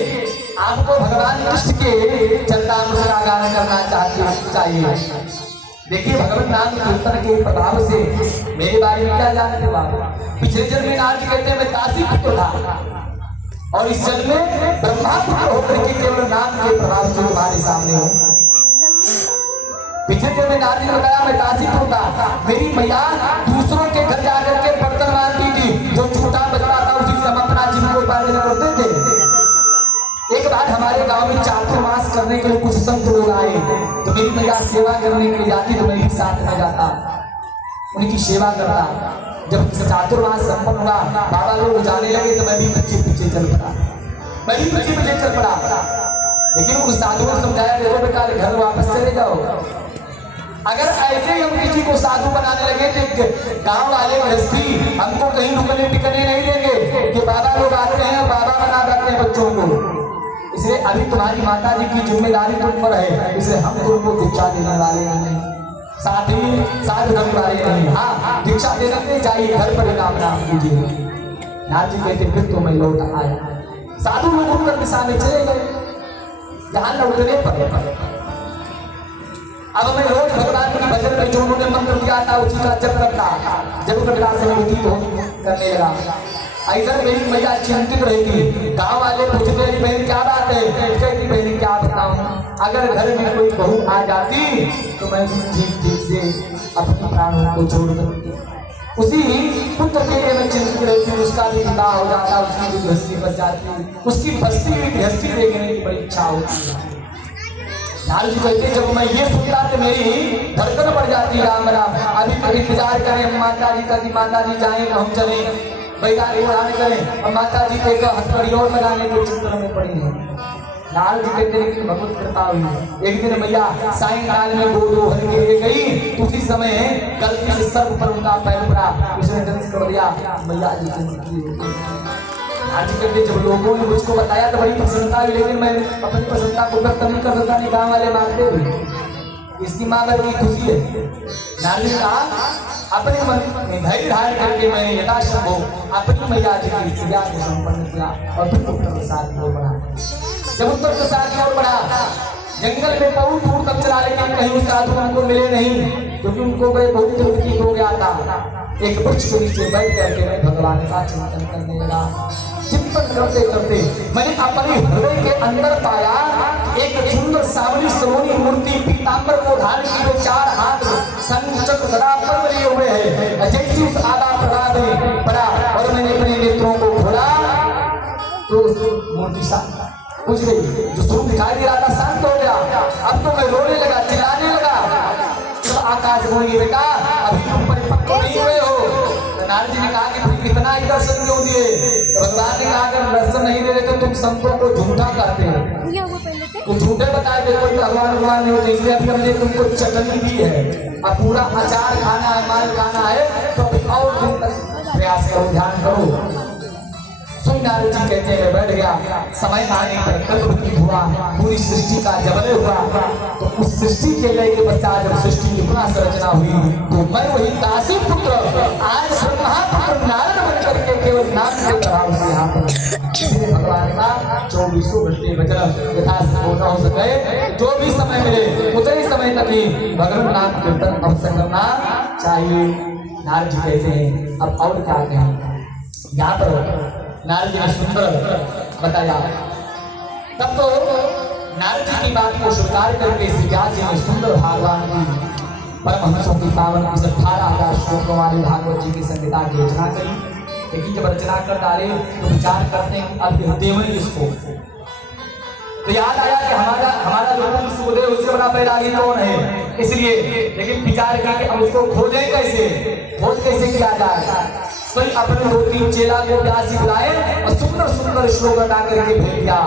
आपको भगवान कृष्ण के चरणामृत का गान करना चाहिए। देखिए भगवान नाम कीर्तन के प्रभाव से मेरे बारे में क्या जानते हो आप? पिछले जन्म में नारद कहते हैं मैं दासी पुत्र था, और इस जन्म में ब्रह्मा पुत्र होकर के केवल नाम के प्रभाव से तुम्हारे सामने हूँ। पिछले जन्म में नारद ने बताया मैं दासी पुत्र था, मेरी मैया दूसरों के घर जाकर के बर्तन मारती थी, जो छोटा बच्चा था उसी से हम अपना जीविकोपार्जन करते थे। एक बार हमारे गांव में चातुर्मास करने के लिए कुछ संत लोग आए, तो मेरी मैया सेवा करने के लिए जाती तो मैं भी साथ में जाता, उनकी सेवा करता। जब चातुर्मास संपन्न हुआ, बाबा लोग जाने लगे तो मैं भी पीछे पीछे चल पड़ा, लेकिन उस साधु ने समझाया देखो बेटा घर वापस चले जाओ। अगर ऐसे ही हम किसी को साधु बनाने लगे तो गांव वाले गृहस्थी हमको कहीं रुकने टिकने नहीं देंगे कि बाबा लोग आते हैं बाबा बना देते हैं बच्चों को। इसलिए अभी तुम्हारी माता जी की जिम्मेदारी तुम पर है, इसलिए हम तुमको दीक्षा देने वाले नहीं, साथ ही साथ करने वाले नहीं। हाँ दीक्षा देने जाइए, घर पर नाम नाम कीजिए। नाथ जी कहते फिर तो मैं लौट आया। साधु लोग उत्तर दिशा में चले गए, जहां लौटने पर अब मैं रोज भगवान की भजन में जो उन्होंने मंत्र दिया था उसी का जप करता, जब कटरा से करने लगा। इधर मेरी मैया चिंतित रहेगी, गांव वाले पूछते बहन क्या बात है? कहती बहन क्या बताऊं, अगर घर में कोई बहू आ जाती तो मैं ठीक ठीक से अपने प्राणों को छोड़ देती। उसी पुत्र के लिए मैं चिंतित रहती, उसका भी विवाह हो जाता, उसकी भी गृहस्थी बच जाती, उसकी बस्ती हुई गृहस्थी देखने की बड़ी इच्छा होती है। नारद जी कहते जब मैं ये सुनता तो मेरी धड़कन बढ़ जाती, राम राम अभी तक इंतजार करें माता जी का, माता जी जाए तो हम चले, बैगारी उड़ाने करें और माता जी के हथकड़ी और लगाने के चिंतन में पड़ी है। नारद जी कहते हैं कि भगवत कृपा हुई। एक दिन मैया सायंकाल में गोदो भर के ले गई, तो उसी समय गलती से सर्प पर उनका पैर पड़ा, उसने दंश कर दिया, मैया जी की आज कहते जब लोगों ने मुझको बताया तो बड़ी प्रसन्नता हुई, लेकिन मैं अपनी प्रसन्नता को व्यक्त नहीं कर सकता, नहीं गाँव वाले मानते हुए इसकी माँ की खुशी है। नारद ने कहा अपने मन में धैर्य धारण करके मैंने यथासंभव अपनी मैया जी की क्रिया को संपन्न किया और फिर उत्तर प्रसाद की ओर बढ़ा। जब उत्तर प्रसाद की ओर बढ़ा जंगल में बहुत दूर तक चला, लेकिन कहीं उस साधु उनको मिले नहीं, क्योंकि उनको बहुत प्रतीत हो गया था। एक वृक्ष के नीचे बैठ करके मैं भगवान का चिंतन करने लगा। चिंतन करते करते मैंने अपने हृदय के अंदर पाया एक सुंदर सावली सोनी मूर्ति पीतांबर को धारण किए, 4 हाथ शंख चक्र गदा पद्म लिए हुए है। जैसे उस आधा प्रभाव में पड़ा और मैंने अपने नेत्रों को खोला तो मूर्ति शांत बुझ गई, जो स्वरूप दिखाई दे रहा था शांत हो गया। अब तो मैं रोने लगा, चिल्लाने लगा। तो आकाश बोलिए बेटा अभी तुम परिपक्व नहीं हुए हो। तो नारद जी ने कहा कि तुम इतना ही दर्शन क्यों दिए? तो भगवान ने कहा अगर दर्शन नहीं दे रहे तो तुम संतों को झूठा करते हो, तो झूठे बताए थे कोई भगवान भगवान नहीं होते, इसलिए अभी हमने तुमको चटनी दी है, अब पूरा अचार खाना है, माल खाना है, तो अभी और दिन तक प्रयास करो, ध्यान करो। नारद जी कहते हैं बैठ गया, समय आने पर कल्प हुआ, पूरी सृष्टि का जबले हुआ। तो उस सृष्टि के लय के पश्चात जब सृष्टि की पुनः संरचना हुई तो मैं वही दासी पुत्र आज ब्रह्मापुत्र नारद बन करके केवल नाम के प्रभाव से यहाँ पर भगवान का 24 घंटे भजन यथासंभव न हो सके, जो भी समय मिले उतने समय तक ही भगवान नाम कीर्तन अवसर करना चाहिए। नारद जी कहते हैं अब और क्या कहें, यहाँ पर नारद जी ने सुंदर बताया। तब तो नारद जी की बात को स्वीकार करके श्री व्यास जी ने सुंदर भगवान की परमहंसों की पावन 18,000 श्लोकों वाली भागवत जी की संहिता की रचना करी। लेकिन जब रचना कर डाले तो विचार करते हैं अब देवनी किसको, तो याद आया कि हमारा जो सुखदेव उससे बड़ा बैरागी कौन है, इसलिए लेकिन विचार किया कि अब उसको खोजें कैसे, खोज कैसे किया जाए। कोई अपने 2-3 चेला को व्यास जी बुलाए और सुंदर सुंदर श्लोक बता करके भेज दिया।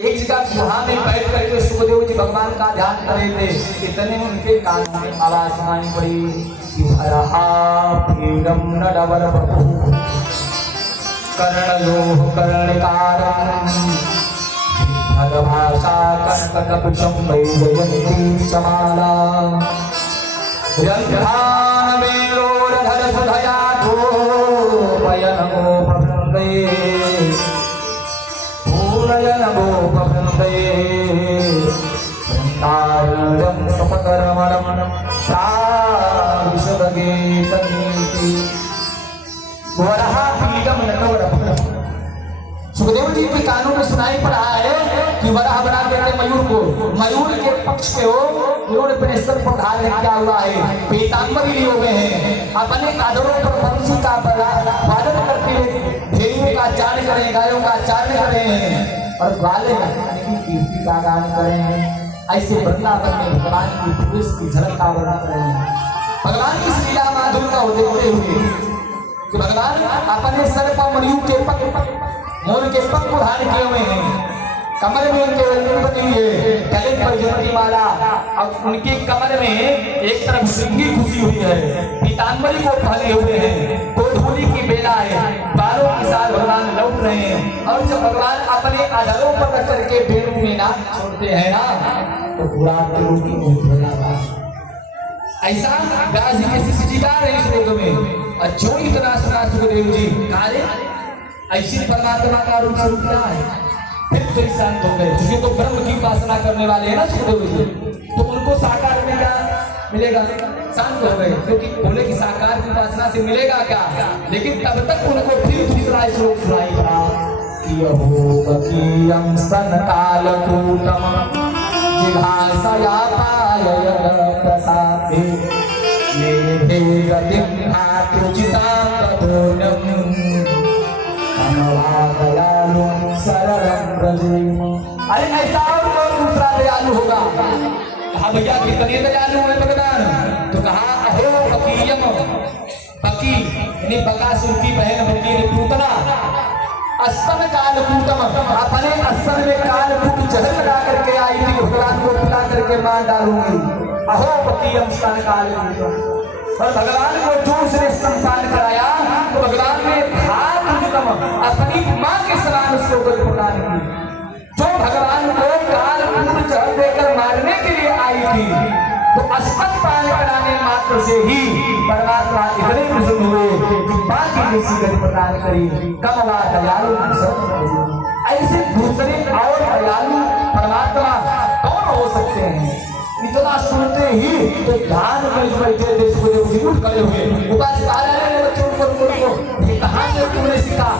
एक जगह गुहा में बैठ करके सुखदेव जी भगवान का ध्यान कर रहे थे, इतने में उनके कान में आवाज सुनाई पड़ी कि हरहा पीरम नडवर बपु कर्णलोह कर्णिकारं भगभाषा कनककपिशं वैजयन्ती चमाला यन्धान मेरोरधर सुधया गोपयनमो भवन्ते पूरयनमो भवन्ते वृन्दारण्यं सपकरमणं प्राविशदगेतनीति वरहा पीडम नटवरपणम्। सुखदेव जी के कानों में सुनाई पड़ रहा है कि वराह बना देते मयूर को, मयूर के पक्ष के हो उन्होंने अपने सर पर धारण किया हुआ है, पीतांबरी लिए हुए हैं, अपने कादरों पर बंसी का वादन करते हुए भेड़ियों का चारण करें, गायों का चारण करें और ग्वाले की कीर्ति का गान करें। ऐसे वृंदावन में भगवान की प्रवेश की झलक का वर्णन करें। भगवान की लीला माधुर्य का देखते हुए कि भगवान अपने सर पर मयूर के पग मोर के पग को धारण किए हुए हैं, कमर में उनके वेलकम बनी हुई है, गले पर जयंती माला और उनकी कमर में एक तरफ सिंगी खुशी हुई है, पीतांबरी को पहने हुए हैं, गोधूली की बेला है, बालों के साथ भगवान लौट रहे हैं। और जब भगवान अपने आधारों पर रख करके बेड़ू में नाक छोड़ते हैं ना तो पूरा की मुंह ऐसा व्यास जी के शिष्य जी गा रहे हैं श्लोक में। और जो इतना सुना सुखदेव जी काले ऐसी परमात्मा का रूप क्या है, फिर तो शांत हो गए, क्योंकि तो ब्रह्म की उपासना करने वाले हैं ना सुखदेव जी, तो उनको साकार में क्या मिलेगा, शांत हो गए, क्योंकि बोले कि साकार की उपासना से मिलेगा क्या। लेकिन तब तक उनको फिर दूसरा श्लोक सुनाई पड़ा कि अहोपकीयं सनकालकूटम जिघांसया पाययन् प्रसादे लेभे गतिं भातृचितां तपोन्यम् अरे ऐसा और कौन दूसरा दयालु होगा। कहा भैया कितने दयालु है भगवान, तो कहा अहो बकीयम, बकी यानी बकासुर की बहन बकी ने पूतना अस्तन कालकूटम, अपने अस्तन में कालकूट जहर लगा करके आई थी, भगवान को पिला करके मार डालूंगी। अहो बकीयम स्तन कालकूटम, और भगवान को जो उसने संतान कराया तो भगवान ने अपनी मां के समान उसको गति प्रदान की। जो भगवान को कालकूट जहर देकर मारने के लिए आई थी तो अस्पत पान कराने मात्र से ही परमात्मा इतने प्रसन्न हुए कि बाकी जैसी गति प्रदान करी। कमला दयालु ऐसे दूसरे और दयालु परमात्मा कौन हो सकते हैं। इतना सुनते ही तो ध्यान में बैठे थे सुखदेव जी उठ खड़े हुए, उपास बच्चों को ये कहाँ से तुमने सीखा।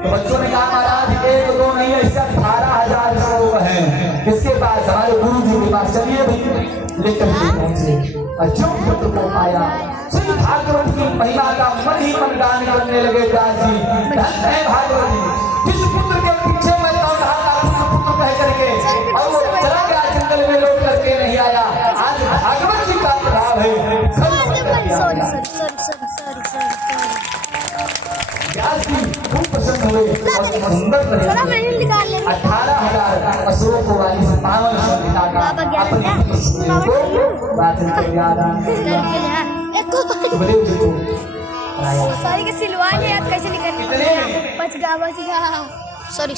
तो बच्चों ने कहा महाराज 1-2 नहीं ऐसा 18,000 श्लोक हैं किसके पास, हमारे गुरु जी के पास, चलिए भाई लेकर के पहुंचे। और जो पुत्र को पाया श्री भागवत की महिमा का मन ही मन गान करने लगे व्यास जी। धन्य है भागवत जी, जिस पुत्र के पीछे मैं दौड़ रहा था पुत्र कह करके और वो चला गया जंगल में, लौट करके नहीं आया। आज भागवत जी का प्रभाव है। व्यास जी खूब प्रसन्न हुए और सुंदर 18,000 अश्लोकों वाली 52 संहिता का अपने सुखदेव को वाचन कर याद सुखदेव जी को सॉरी के सिलवाने याद कैसे निकलने बच गया सॉरी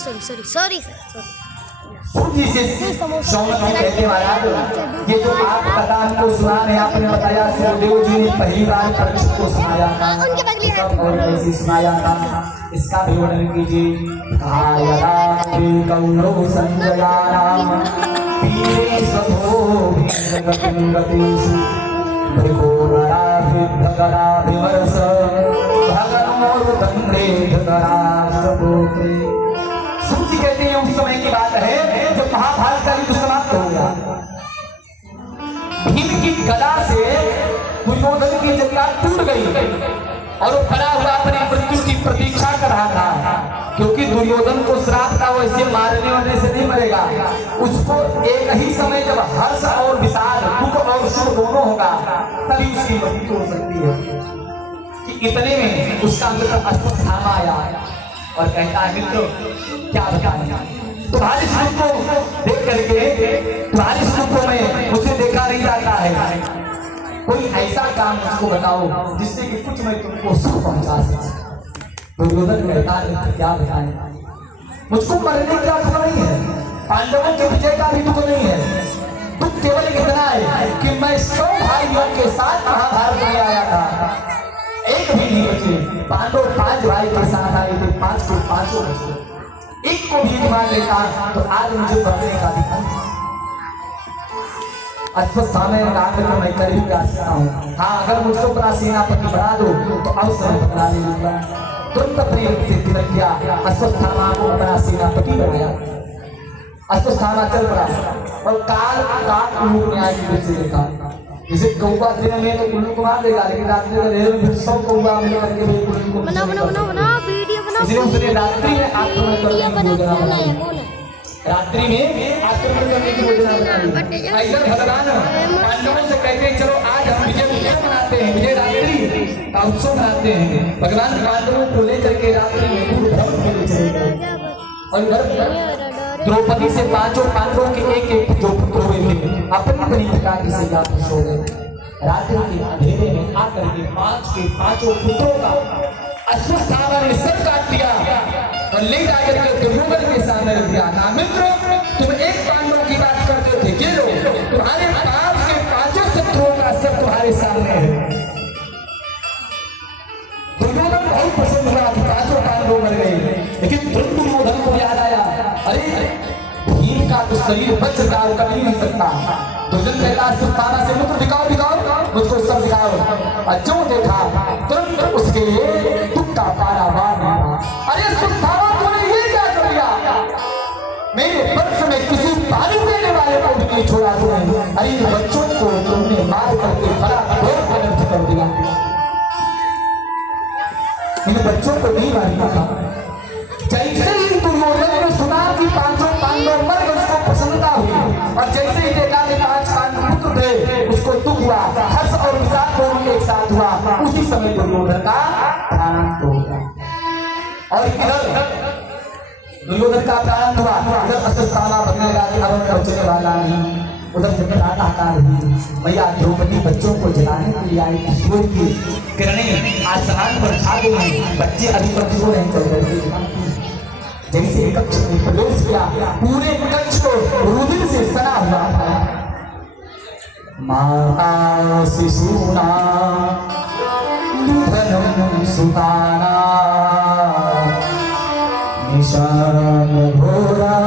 जी से सौमन कहते महाराज, ये जो आप कथा हमको सुना रहे आपने बताया सुखदेव जी ने पहली बार परीक्षित को सुनाया था, कब और कैसे सुनाया था इसका भी वर्णन कीजिए। कौरव संजयानाम पीरे स्वधो भगवान और दंडे धराष्ट्रपोते। सूची कहते हैं उस समय की बात है जब महाभारत का युद्ध समाप्त हो गया। भीम की गदा से दुर्योधन की जटा टूट गई और वो खड़ा हुआ अपनी मृत्यु की प्रतीक्षा कर रहा था, क्योंकि दुर्योधन को श्राप था वैसे मारने वाले से नहीं मरेगा। उसको एक ही समय जब हर्ष और विषाद, दुख और सुख दोनों होगा तभी उसकी मृत्यु हो सकती है। कि इतने में उसका मित्र अश्वत्थामा आया और कहता है मित्रों क्या बताएं, तुम्हारी सुख को देख करके तुम्हारी सुख को मैं मुझे देखा नहीं जाता है, कोई ऐसा काम मुझको बताओ जिससे कि कुछ मैं तुमको सुख पहुंचा सकूं। दुर्योधन कहता है क्या बताएं, मुझको मरने का दुख नहीं है, पांडवों के विजय का भी दुख नहीं है, दुख केवल इतना है कि मैं 100 भाइयों के साथ महाभारत में आया था, एक भी नहीं बचे। पांडव 5 भाई के साथ आए थे, 5 को 5 बचे, एक को भी मार लेता तो आज मुझे मरने का अधिकार। अश्वत्थामा ने कहा कि मैं कर भी क्या सकता हूँ, हाँ अगर मुझको अपना सेनापति बना दो तो अवसर बना ले लूंगा। तुरंत अपने से तिलक किया, अश्वत्थामा को अपना सेनापति बनाया। अश्वत्थामा चल पड़ा और काल काक उल्लू न्याय की वजह से देखा, जैसे कौवा दिन में तो उल्लू को मार देगा, लेकिन रात्रि में रेल में सब कौवा मिल करके भी उल्लू को बना वीडियो बना, इसलिए उसने रात्रि में आक्रमण करने की योजना बनाई। रात्रि में आक्रमण करने की योजना बनाई। इधर भगवान पांडवों से कहते हैं चलो आज हम विजय मनाते हैं, विजय रात्रि का उत्सव मनाते हैं। भगवान पांडवों को लेकर के रात्रि में दूर भ्रमण के लिए चले गए और इधर द्रौपदी से 5 पांडवों के एक जो पुत्र हुए थे अपनी अपनी प्रकार से जाकर सो गए। रात्रि के अंधेरे में आकर के 5 के 5 पुत्रों का अश्वत्थामा ने सर काट दिया और ले जाकर के दुर्योधन के सामने रख दिया। ना मित्रों तुम एक पांडव की बात करते थे, ये लो तुम्हारे 5 के 5 शत्रुओं का सब तुम्हारे सामने है। दुर्योधन बहुत पसंद हुआ कि 5 पांडव मर गए, लेकिन तुरंत दुर्योधन को याद आया अरे भीम का तो शरीर बच चुका है, कर नहीं सकता। दुर्योधन कहता अश्वत्थामा से मित्र दिखाओ दिखाओ मुझको सब दिखाओ, और जो देखा तुरंत उसके दुख का पारावार नहीं रहा। अरे अश्वत्थामा तूने ये क्या कर दिया, मेरे वंश में किसी पानी देने वाले को भी नहीं छोड़ा तुमने, अरे इन बच्चों को तुमने मार करके बड़ा घोर अनर्थ कर दिया, इन बच्चों को नहीं मारना था। जैसे ही दुर्योधन ने सुना कि 5 पांडव मर गए उसको प्रसन्नता हुई, और जैसे ही देखा कि 5 पांडव पुत्र थे उसको दुख हुआ, हर्ष और विषाद दोनों एक साथ हुआ। उसी समय दुर्योधन का प्राणांत हो गया। और इधर दुर्योधन का प्राणांत हुआ, इधर अश्वत्थामा बनने लगा कि अब बचने वाला नहीं। उधर जब रात आकार हुई, मैया द्रौपदी बच्चों को जलाने के लिए आई, सूर्य की किरणें आसमान पर छा गई, बच्चे अभी तक सो नहीं चल रहे थे। जैसे कक्ष में प्रवेश किया पूरे कक्ष को रुधिर से सना हुआ था। माता शिशुना निधनं सुताना निशान घोरा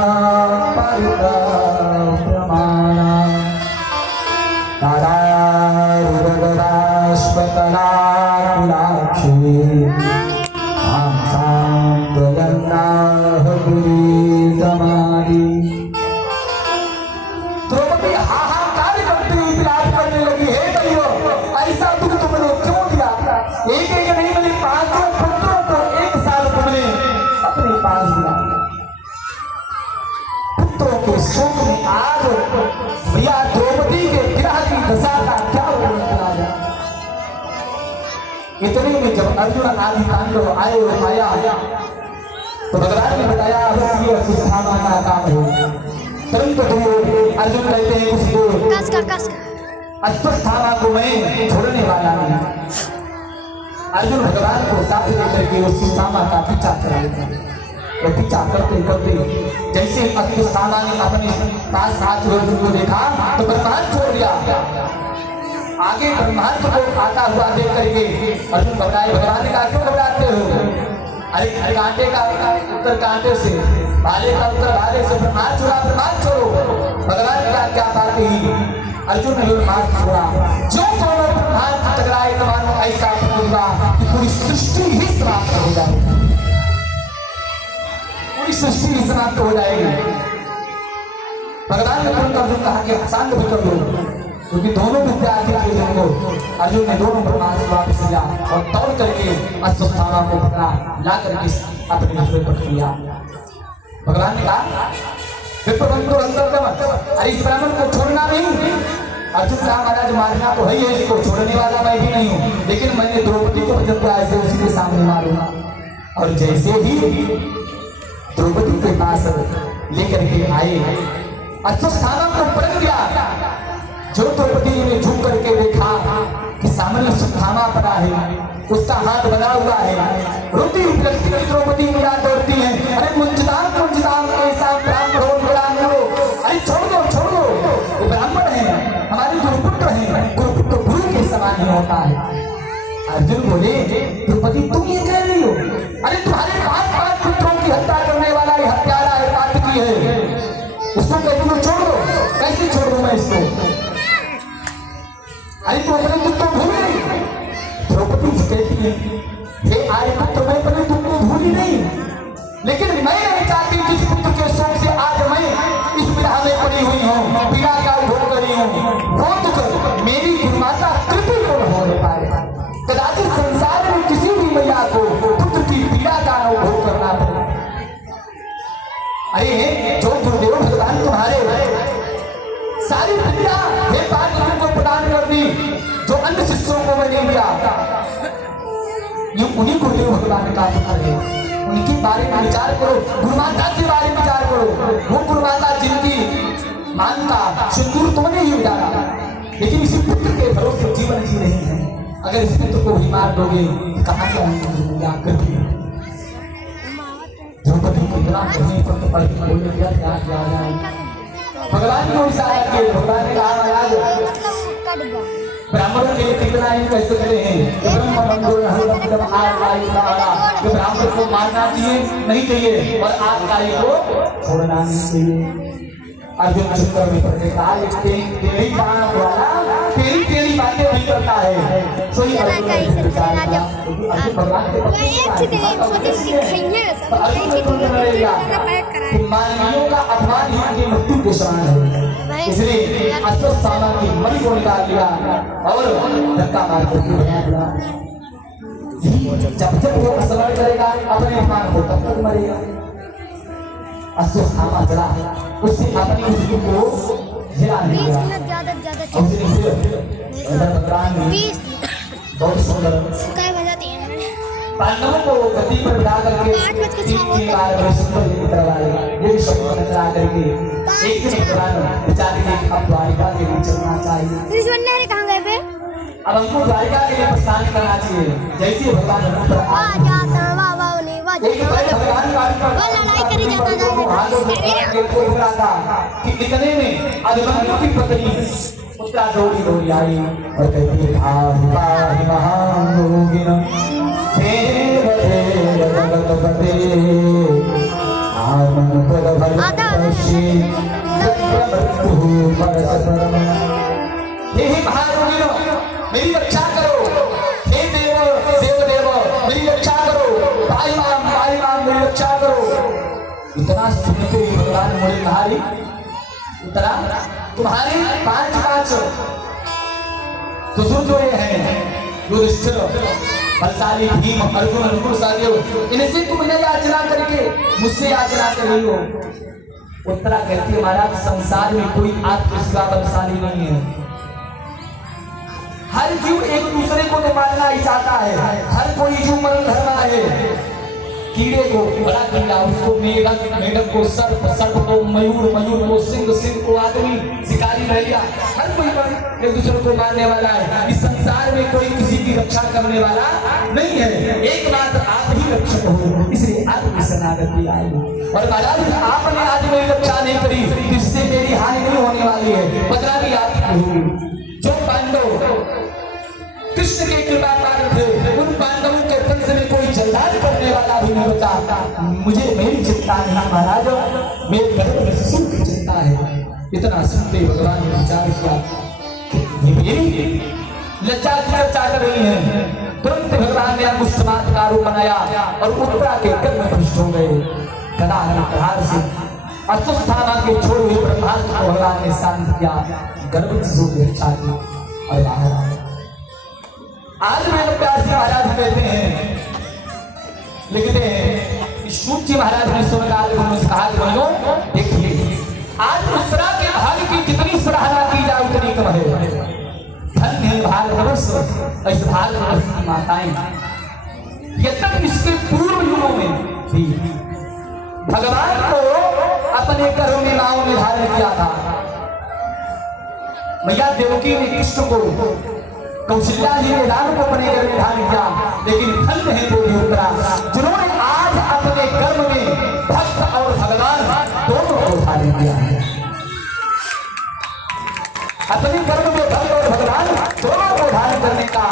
परितापमाना तारारुरगदाश्वतला कुलाक्षी द्रौपदी हाहाकार करती हुई विलाप करने लगी, हे कहियो ऐसा दुख तुमने क्यों दिया, एक एक नहीं बल्कि 5 पुत्रों को एक साल तुमने अपने पास दिया। पुत्रों के शोक में आज भैया द्रौपदी के विरह की दशा का क्या वर्णन करा जाए। इतने में जब अर्जुन आदि पांडव आए और आया तो भगवान ने बताया अवश्य अश्वत्थामा का काम है। तुरंत अर्जुन कहते हैं उसको अश्वत्थामा को मैं छोड़ने वाला नहीं। अर्जुन भगवान को साथ लेकर के अश्वत्थामा का पीछा करा तो पीछा करते करते जैसे अश्वत्थामा ने अपने पास हाथ अर्जुन को देखा तो ब्रह्मांड छोड़ दिया। आगे ब्रह्मांड को आता हुआ देख करके अर्जुन घबराए। भगवान ने कहा क्यों घबराते हो, अरे कांटे का उत्तर कांटे से, भाले का उत्तर भाले से, ब्रह्मांड छोड़ा ब्रह्मांड छोड़ो। भगवान का क्या बात ही अर्जुन ने ब्रह्मांड छोड़ा। जो दोनों ब्रह्मांड टकराए तो मानो ऐसा होगा कि पूरी सृष्टि ही समाप्त सृष्टि समाप्त हो जाएगी। भगवान ने तुरंत अर्जुन कहा कि शांत भी कर दो, क्योंकि दोनों विद्यार्थी थे जिनको अर्जुन ने दोनों ब्रह्मास्त्र वापस लिया और दौड़ करके अश्वत्थामा को पकड़ा, ला करके अपने हाथ में पकड़ लिया। भगवान ने कहा विप्रबंधु अंतर्गम, अरे इस ब्राह्मण को छोड़ना नहीं। अर्जुन कहा महाराज मारना तो है ही है, इसको छोड़ने वाला मैं भी नहीं हूँ, लेकिन मैंने द्रौपदी को जब ऐसे उसी के सामने मारूंगा। और जैसे ही द्रौपदी के पास लेकर के आए, अश्वत्थामा को पलट गया। जो द्रौपदी ने झुक करके देखा कि सामने अश्वत्थामा पड़ा है, उसका हाथ बना हुआ है, रोती लगती हुई द्रौपदी मेरा दौड़ती है, अरे मुंजदाम ऐसा ब्राह्मण हो ब्राह्मण हो, अरे छोड़ दो, वो ब्राह्मण है, हमारे गुरुपुत्र है, गुरुपुत्र गुरु के समान ही होता है। अर्जुन बोले द्रौपदी तुम ये कह रही हो, अरे तुम्हारे 5 पुत्रों की हत्या करने वाला ये हत्यारा है, पातकी है, उसको कहती हो छोड़ दो, कैसे छोड़ दूं मैं इसको? अरे तो अपने पुत्र भूल गई। द्रौपदी कहती है हे आर्यपुत्र, मैं अपने तुमको भूली नहीं, लेकिन मैं नहीं चाहती जिस पुत्र के शोक से आज मैं इस विधा में पड़ी हुई हूँ, पीड़ा का भोग करी हूँ, वो तो मेरी गुरुमाता कृपी को हो नहीं पाएगा। कदाचित संसार में किसी भी मैया को पुत्र की पीड़ा का अनुभव करना पड़े। अरे जो गुरुदेव भगवान तुम्हारे सारी विद्या हे पार्वती को प्रदान कर दी, जो अन्य शिष्यों को मैं नहीं दिया, ये उन्हीं गुरुदेव भगवान का पुत्र है। उनके बारे में विचार करो, गुरुमाता के बारे में विचार करो। वो गुरुमाता जिनकी मानता सिंदूर तुमने ही उतारा, लेकिन इसी पुत्र के भरोसे जीवन जी रही है। अगर इस पुत्र को ही मार दोगे कहाँ जाएंगे? द्रौपदी को इतना कहने पर तो पढ़ के बोलने दिया क्या किया जाए। भगवान को इशारा किए, भगवान ने कहा महाराज ब्राह्मणों के लिए कितना ही कैसे खड़े हैं, ब्राह्मण को मारना चाहिए नहीं चाहिए, और आगकारी को छोड़ना नहीं चाहिए। अर्जुन चुप में पड़ने कहा तेरी बातें नहीं करता है, सोई मानवीयों का अपमान ही मृत्यु के समान है। इसलिए अश्वत्थामा की मणि को निकाल लिया और धक्का मार करके बना दिया। जब वो स्मरण करेगा अपने अपमान को तब तक मरेगा। अश्वत्थामा चला, उससे अपनी उसको हिला नहीं गया। बहुत सुंदर पांडवों को गति पर बिठा करके तीन बार सुंदर जी उतरवाए, ये शब्द नजर आकर के एक दिन पुराण विचार के अब द्वारिका के लिए चलना चाहिए। कहाँ गए थे? अब हमको द्वारिका के लिए प्रस्थान करना चाहिए। जैसे भगवान हम पर एक भगवान का लड़ाई करी जाता था कि इतने में अभिमन्यु की पत्नी उत्तरा दौड़ी आई और कहती है महान योगिन देव देव जगतपते आनंद भगवती चक्रवर्ती परस्परम। हे महायोगिनो मेरी रक्षा करो, हे देव देव मेरी रक्षा करो, भाई माम मेरी रक्षा करो। इतना सुनते ही भगवान मुझे कहा उत्तरा तुम्हारे 5 ससुर जो हैं युधिष्ठिर बलशाली भीम अर्जुन अनुकूल सहदेव, इनसे तुम ने याचना करके मुझसे याचना कर रही हो। उत्तरा कहती है महाराज संसार में कोई आपके सिवा बलशाली नहीं है। हर जीव एक दूसरे को तो मारना ही चाहता है, हर कोई जीव मरण धर्मा है। कीड़े को बड़ा कीड़ा, उसको मेढक, मेढक को सर्प, सर्प को मयूर, मयूर को सिंह, सिंह को आदमी, शिकारी रह गया। हर कोई एक दूसरे को मारने वाला है। इस संसार में कोई किसी की रक्षा करने वाला नहीं है, एकमात्र आप ही रक्षक हो। इसलिए आपकी शरणागति आई और महाराज आपने आज मेरी रक्षा नहीं करी, इससे मेरी हानि नहीं होने वाली है, बदला भी आपकी होगी। जो पांडव कृष्ण के कृपा पात्र थे, उन पांडवों के वंश में कोई जलदार करने वाला भी नहीं बचा। मुझे मेरी चिंता नहीं महाराज, मेरे गर्भ में शिशु की चिंता है। इतना सुनते भगवान ने विचार किया मेरी लज्जा की चर्चा कर रही है। तुरंत भगवान ने अंगुष्ठमात का रूप बनाया और उत्तरा के गर्भ में प्रविष्ट हो गए। गदा प्रहार से अश्वस्थामा के छोड़े हुए ब्रह्मास्त्र को भगवान ने शांत किया, गर्भ शिशु की रक्षा की और बाहर आए। आज मेरे प्यार से महाराज कहते हैं, लिखते हैं, सूत जी महाराज ने स्वर्गाल को मुझे कहा कि भाइयों देखिए, आज उत्तरा के भाग्य की जितनी सराहना की जाए उतनी कम है। धन्य है भारतवर्ष, इस भारतवर्ष की माताएं, ये तक इसके पूर्व युगों में भी भगवान को अपने गर्भ में माओ में धारण किया था। मैया देवकी ने कृष्ण को, कौशल्या जी ने राम को अपने गर्भ में धारण किया, लेकिन धन्य है देवी उत्तरा जिन्होंने आज अपने गर्भ में भक्त और भगवान दोनों को धारण किया है। अपने गर्भ में भक्त और भगवान दोनों को धारण करने का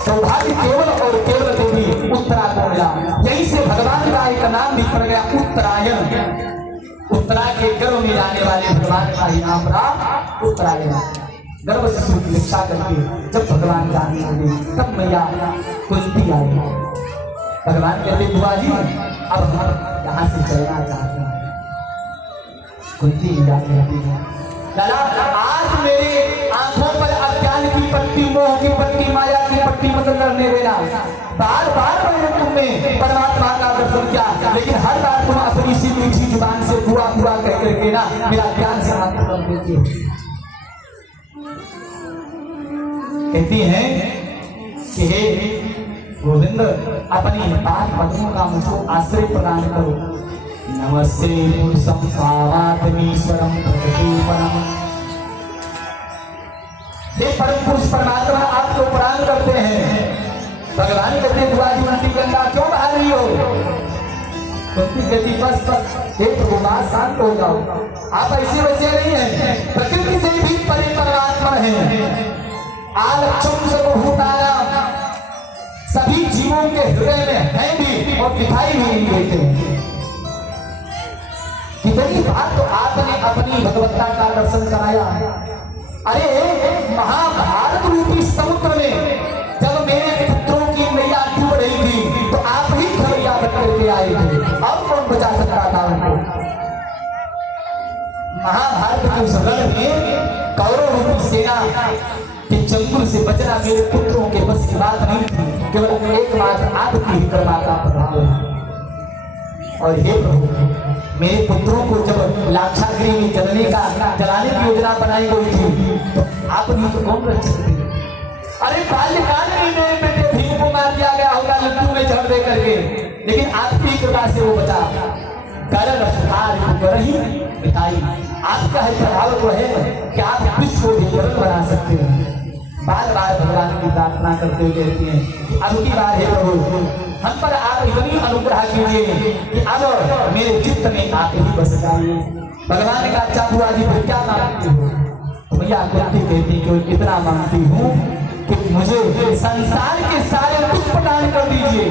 सौभाग्य केवल और केवल देवी उत्तरा को मिला। यहीं से भगवान का एक नाम भी पड़ गया उत्तरायण। उत्तरा के गर्भ में जाने वाले भगवान का ही नाम रहा उत्तरायण। गर्भ शिशु की रक्षा करके जब भगवान जाने लगे तब मैया कुंती आई। भगवान कहते बुआ जी अब हम यहाँ से चलना चाहते हैं। कुंती मैया कहती है दादा आज मेरे आंखों पर अज्ञान की पट्टी, मोह की पट्टी, माया की पट्टी मत करने देना। बार बार मैंने तुमने परमात्मा का दर्शन किया, लेकिन हर बार तुम अपनी सी मीठी जुबान से बुआ बुआ कह करके ना मेरा ज्ञान समाप्त कर देती हो। कहती हैं कि हे गोविंद अपनी पाद पद्मों का मुझको आश्रय प्रदान करो। नमस्ते पुरुषं पावात्मीश्वरं प्रकृतिपरम। हे परम पुरुष परमात्मा आपको प्रणाम करते हैं। भगवान कहते हैं बुआ जी उल्टी गंगा क्यों बहा रही हो? कुंती कहती बस बस हे प्रभु बात शांत हो जाओ, आप ऐसे वैसे नहीं हैं, प्रकृति से भी परे परमात्मा हैं। आलक्षम सर्वभूतानां, सभी जीवों के हृदय में हैं भी और दिखाई भी नहीं देते हैं। कितनी बात तो आपने अपनी भगवत्ता का दर्शन कराया। अरे महाभारत रूपी समुद्र में जब मेरे पुत्रों की नैया डूब रही थी तो आप ही खबरिया बन करके आए थे, अब कौन बचा सकता था उनको? महाभारत के उस रण में कौरव रूपी सेना के चंगुल से बचना मेरे पुत्रों के बस की बात नहीं थी, केवल एकमात्र आपकी ही कृपा का प्रभाव है। और हे प्रभु मेरे पुत्रों को जब लाक्षागृह में जलाने की योजना बनाई गई थी तो आप नहीं तो कौन रक्षक थे? अरे बाल्यकाल में मेरे बेटे भीम को मार दिया गया होगा लड्डू में झड़ दे करके, लेकिन आपकी कृपा से वो बचा। करन सुधार करही मिटाई, आपका है प्रभाव तो है कि आप विश्व को भी सरल बना सकते हैं। बार बार भगवान की प्रार्थना करते हुए कहती हैं अब की बार है प्रभु हम पर आप इतनी अनुग्रह कीजिए कि अब मेरे चित्त में आप ही बस जाइए। भगवान ने कहा अच्छा बुआ जी फिर क्या मांगती हो? तो भैया कुंती कहती कि इतना मांगती हूँ कि मुझे संसार के सारे दुख प्रदान कर दीजिए।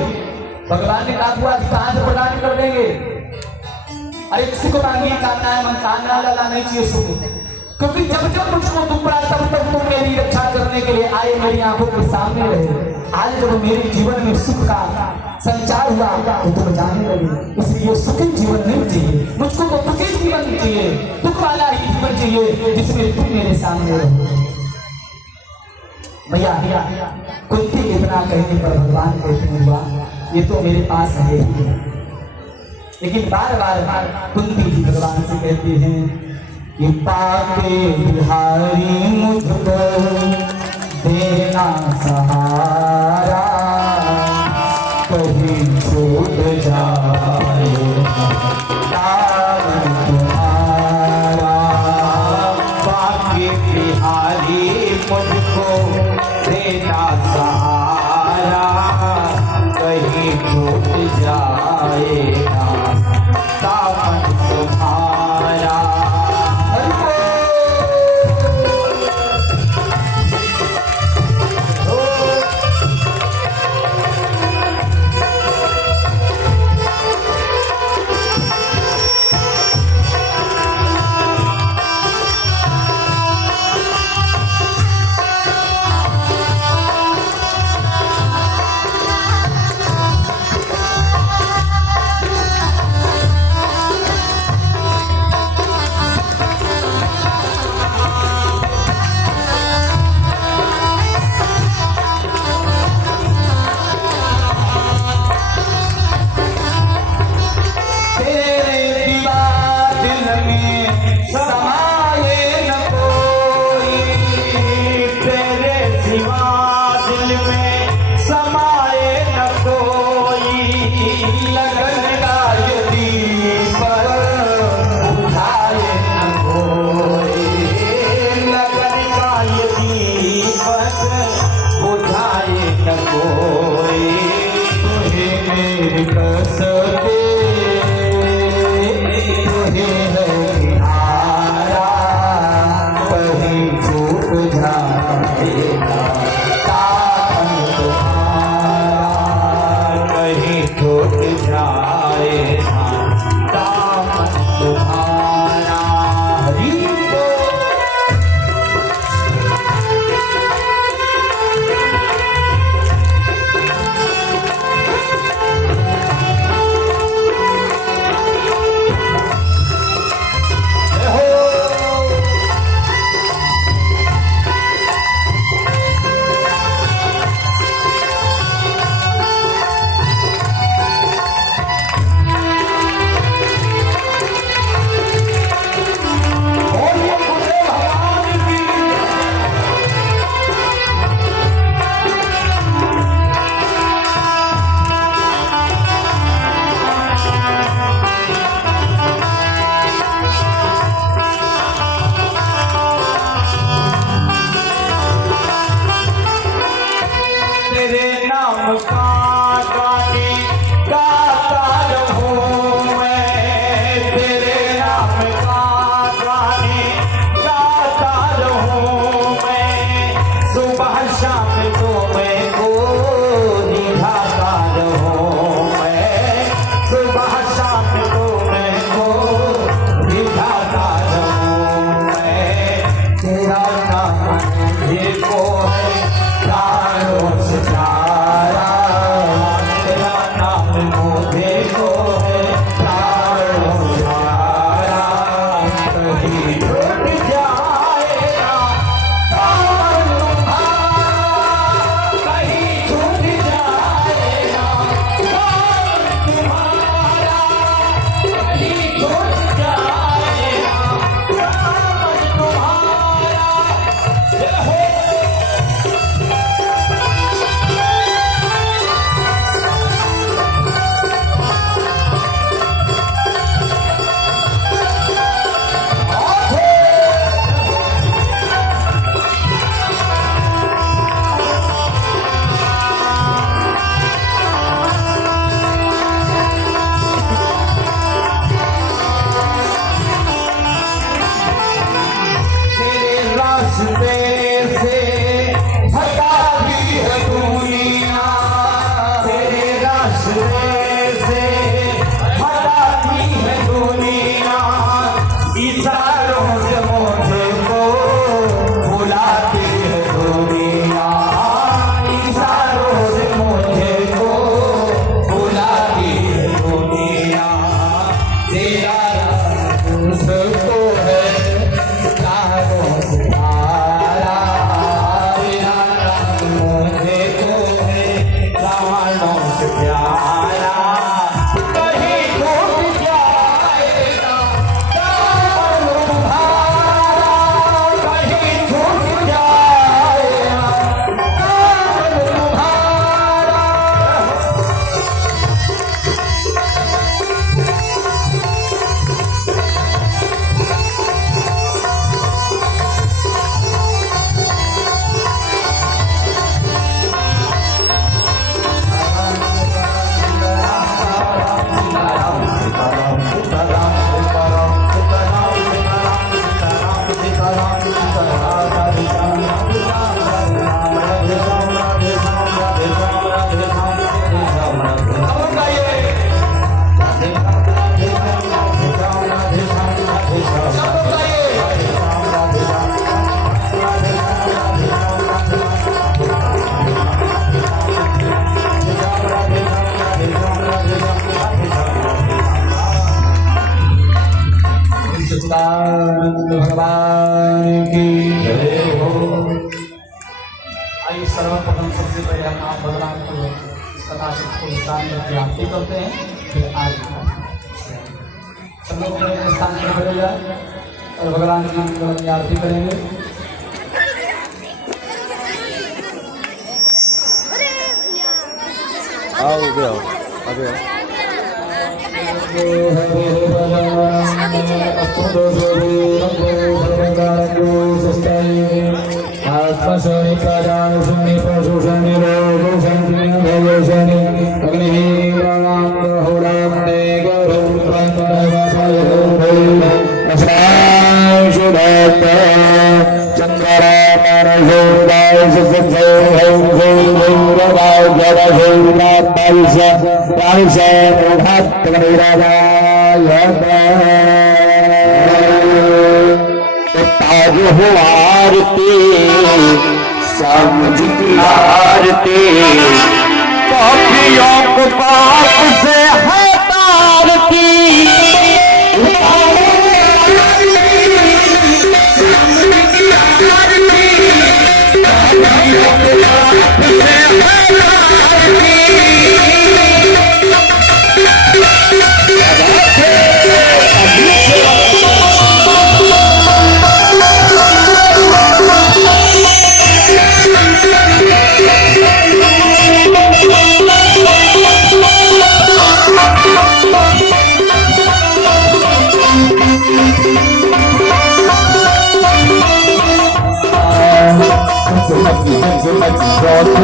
भगवान ने कहा बुआ जी कहाँ से प्रदान कर देंगे? अरे सुख मांगी कामना मन कामना लगा नहीं चाहिए सुख, क्योंकि जब जब मुझको दुख पड़ा तब तक तुम मेरी रक्षा करने के लिए आए, मेरी आंखों के सामने रहे। आज जब मेरे जीवन में सुख का संचार हुआ तो तुम जाने लगे, इसलिए सुखी जीवन नहीं चाहिए मुझको, तो दुखी जीवन चाहिए, दुख वाला ही जीवन चाहिए जिसमें तुम मेरे सामने रहो। भैया कुंती इतना कहने पर भगवान कहते हुआ ये तो मेरे पास है ही है, लेकिन बार बार कुंती जी भगवान से कहते हैं कि पाके बिहारी मुझको देना सहारा, कहीं छूट जाए दामन तुम्हारा। पाके बिहारी मुझको देना सहारा, कहीं छूट जाएगा दामन तुम्हारा। इशारों से मुझे को बुलाती है दुनिया, इशारों से मुझे को बुलाती है दुनिया। तेरा उसको है इशारों से प्यारा, तेरा मुझे को है रावणों से प्यारा। कहीं टूट जाएगा दामन तुम्हारा, कहीं टूट जाएगा दामन तुम्हारा। भगवान की जय हो। आइए सर्वप्रथम सबसे पहले हम आप भगवान को सदाशिव को स्थान में आरती करते हैं, फिर आगे सब लोग अपने स्थान पर खड़े जाए और भगवान की आरती करेंगे। आओ इधर आओ, आगे आओ। आरती समझ की आरती पापियों को पाप से है तारती।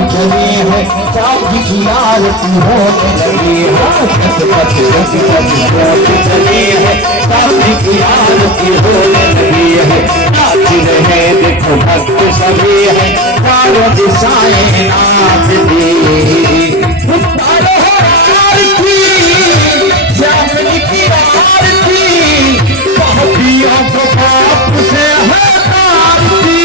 चली है चाँदी की आरती होने लगी है, चली है चाँदी की आरती होने लगी है। नाच रहे देखो भक्त सभी है, चारों दिशाएं नाच दी। आरती चाँदी की आरती पापियों को पाप से है तारती।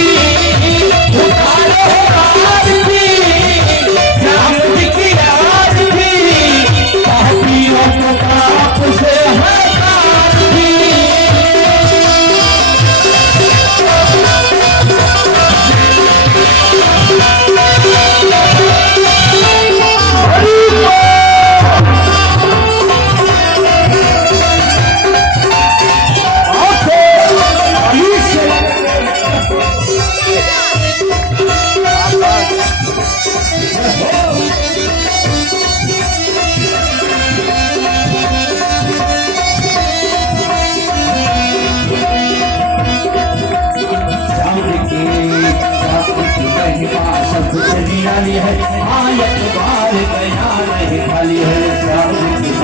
निराली है आयत बार गया नहीं खाली है, सबसे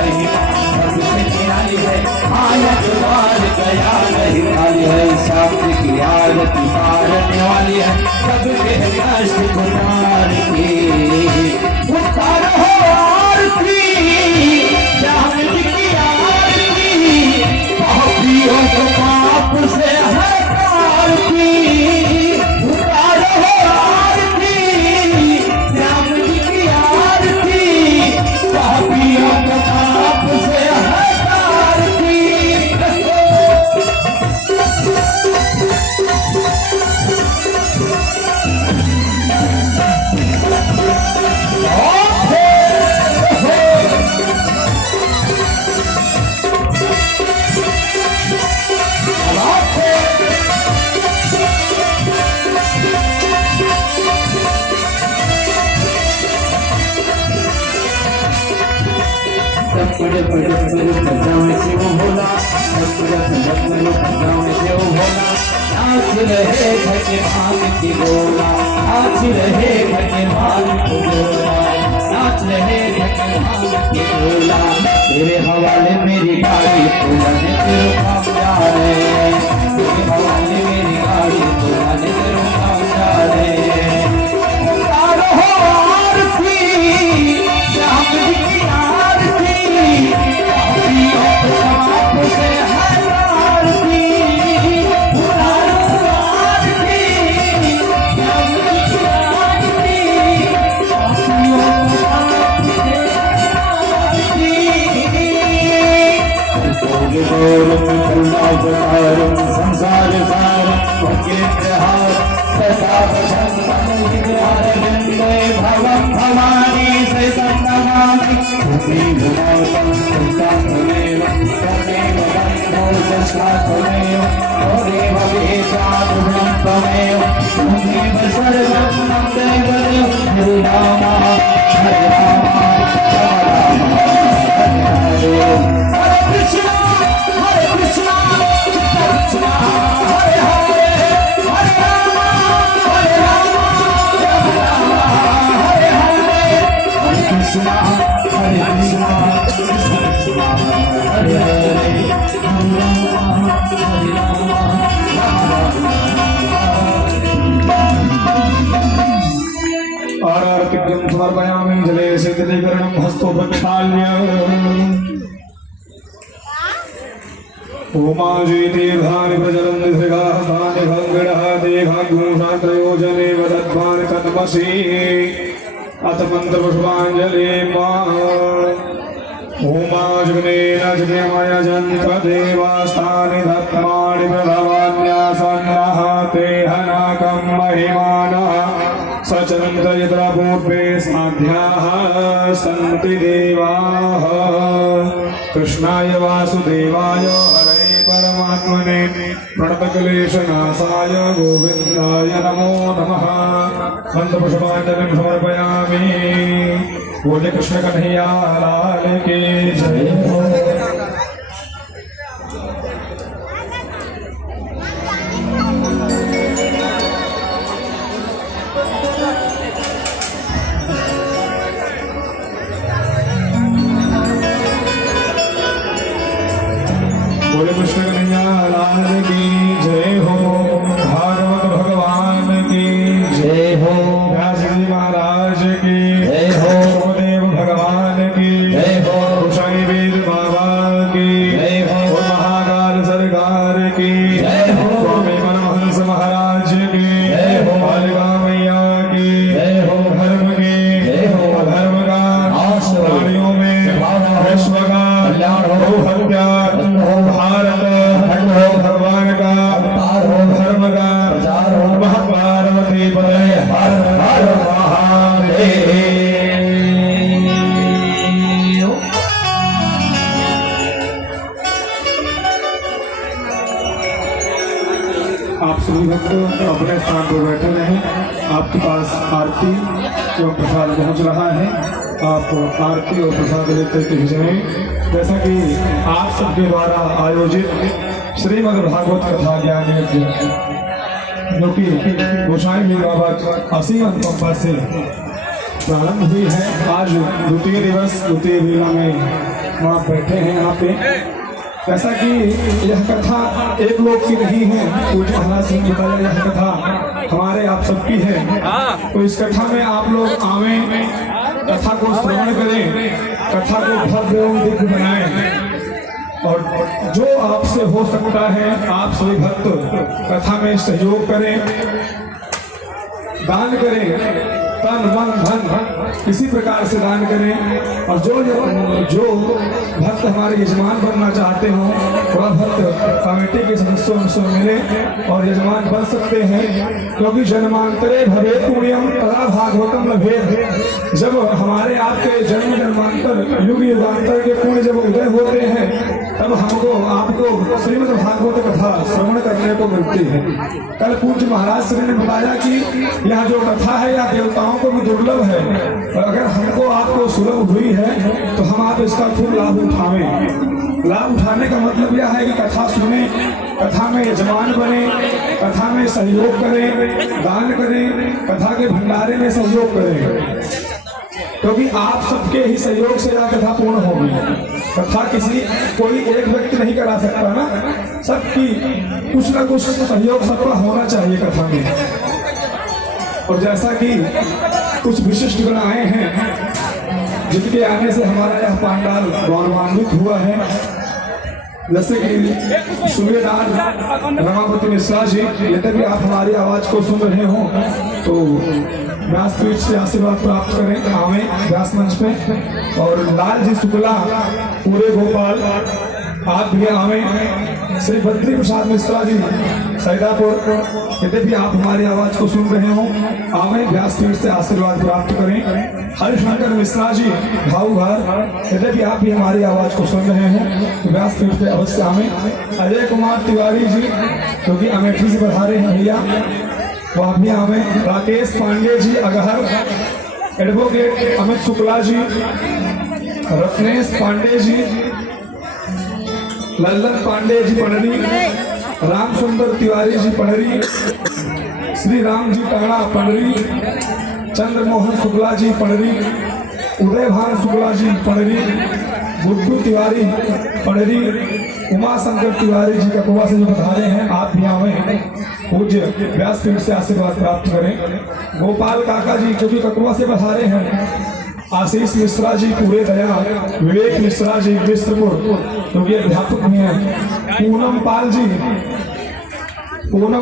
निराली है आयत बार गया नहीं खाली है। सबसे की आरती पारने वाली है, सबके कष्ट उतार के उतार हो आरती चाँदी की आरती पापियों को पाप रुक जावे शिव भोला दशरथ रत्न रुक जावे शिव भोला नाच रहे भजे भांग की गोला नाच रहे भजे भांग की गोला नाच रहे भजे भांग की गोला तेरे हवाले मेरी गाड़ी पुराने तेरे काम जा रहे तेरे हवाले मेरी गाड़ी पुराने तेरे काम जा रहे आरती श्याम जी की आरती से है आरती संसार सार भगवान भवानी से संतमानी समर्पयामि जले शीतलीकरणं हस्तोपक्षाल्य ओमाजीति भानि प्रजलं निधृगाः तानि भङ्गडः देहाग्ूषात्रयोजने वदद्वान् कथमसि अथ मन्त्रपुष्पाञ्जलि मा ओमाजग्नेन जगमयजन्त देवास्तानि धत्मानि प्रभवान्यासन्नः ते हनाकं महिमानः सचन्त यत्र पूर्वे साध्याः सन्ति देवाः कृष्णाय वासुदेवाय हरे परमात्मने प्रणतक्लेशनाशाय गोविन्दाय नमो नमः मन्त्रपुष्पाञ्जलिं समर्पयामि बोले कृष्ण कन्हैया लाल की जय हो। बोले कृष्ण कन्हैया लाल की जय हो। भागवत भगवान की जय हो। व्यास जी महाराज की जय हो। देव भगवान की जय हो। गोसाई वेद बाबा की जय हो। महाकाल सरकार की जय हो। स्वामी परमहंस महाराज की जय हो। बालिका मैया की जय हो। धर्म की जय हो। अधर्म का प्राणियों में विश्व का कल्याण हो। हत्या भारत भगवान का धर्म का प्रचार हो। महापार्वती पदे हर हर महादेव। आप सभी भक्त अपने स्थान पर बैठे रहें। आपके पास आरती एवं प्रसाद पहुंच रहा है। आप आरती और प्रसाद लेते ही जाएं। जैसा कि आप सबके द्वारा आयोजित श्रीमद् भागवत कथा ज्ञान यज्ञ जो कि गोसाई वीर बाबा असीम अनुकंपा से प्रारंभ हुई है। आज द्वितीय दिवस द्वितीय लीला में वहाँ बैठे हैं यहाँ पे। जैसा कि यह कथा एक लोग की नहीं है, पूज्य महाराज सिंह बताया यह कथा हमारे आप सबकी है। तो इस कथा में आप लोग आवें, कथा को श्रवण करें, कथा को भव्य एवं दिव्य बनाएं और जो आपसे हो सकता है आप सभी भक्त कथा में सहयोग करें, दान करें, तन मन धन किसी प्रकार से दान करें। और जो भक्त हमारे यजमान बनना चाहते हो वह भक्त कमेटी के सदस्यों से मिले और यजमान बन सकते हैं, क्योंकि जन्मांतरे भवे पुण्यम तदा भागवतम लभेत। जब हमारे आपके जन्म जन्मांतर युग युगांतर के पुण्य जब उदय होते हैं तब हमको आपको श्रीमद् भागवत कथा श्रवण करने को मिलती है। कल पूज्य महाराज श्री ने बताया कि यह जो कथा है यह देवताओं को भी दुर्लभ है, और अगर हमको आपको सुलभ हुई है तो हम आप इसका खूब लाभ उठावें। लाभ उठाने का मतलब यह है कि कथा सुने, कथा में यजमान बने, कथा में सहयोग करें, दान करें, कथा के भंडारे में सहयोग करें, क्योंकि आप सबके ही सहयोग से यह कथा पूर्ण होगी। कथा कोई एक व्यक्ति नहीं करा सकता ना, सबकी कुछ ना कुछ सहयोग सबका होना चाहिए कथा में। और जैसा कि कुछ विशिष्ट गण आए हैं जिनके आने से हमारा यह पंडाल गौरवान्वित हुआ है, जैसे कि सूबेदार रमापति मिश्रा जी, यदि आप हमारी आवाज को सुन रहे हो तो व्यासपीठ से आशीर्वाद प्राप्त करें, आवे व्यास मंच पे। और लाल जी शुक्ला पूरे भोपाल, आप भी आवे। श्री बद्री प्रसाद मिश्रा जी सैदापुर, यदि भी आप हमारी आवाज को सुन रहे हो आवे व्यासपीठ से आशीर्वाद प्राप्त करें। हरिशंकर मिश्रा जी भाऊघर, यदि भी आप भी हमारी आवाज को सुन रहे हो तो व्यासपीठ पे अवश्य आवे। अजय कुमार तिवारी जी जो कि अमेठी से पधारे हैं भैया, वह भी आवे। राकेश पांडे जी अगहर, एडवोकेट अमित शुक्ला जी, रत्नेश पांडे जी, लल्लन पांडे जी पनरी, राम सुंदर तिवारी जी पनरी, श्री राम जी टाणा पनरी, चंद्रमोहन शुक्ला जी पनरी, उदय भान शुक्ला जी पनरी, बुद्धू तिवारी पनरी, उमा शंकर तिवारी जी ककुआ से जो पधारे हैं, आप भी आवे पूज्य व्यासपीठ से आशीर्वाद प्राप्त करें। गोपाल काका जी जो कि ककुआ से पधारे हैं, आशीष मिश्रा जी पूरे दया, विवेक मिश्रा जी मिश्रपुर जो कि अध्यापक भी हैं, पूनम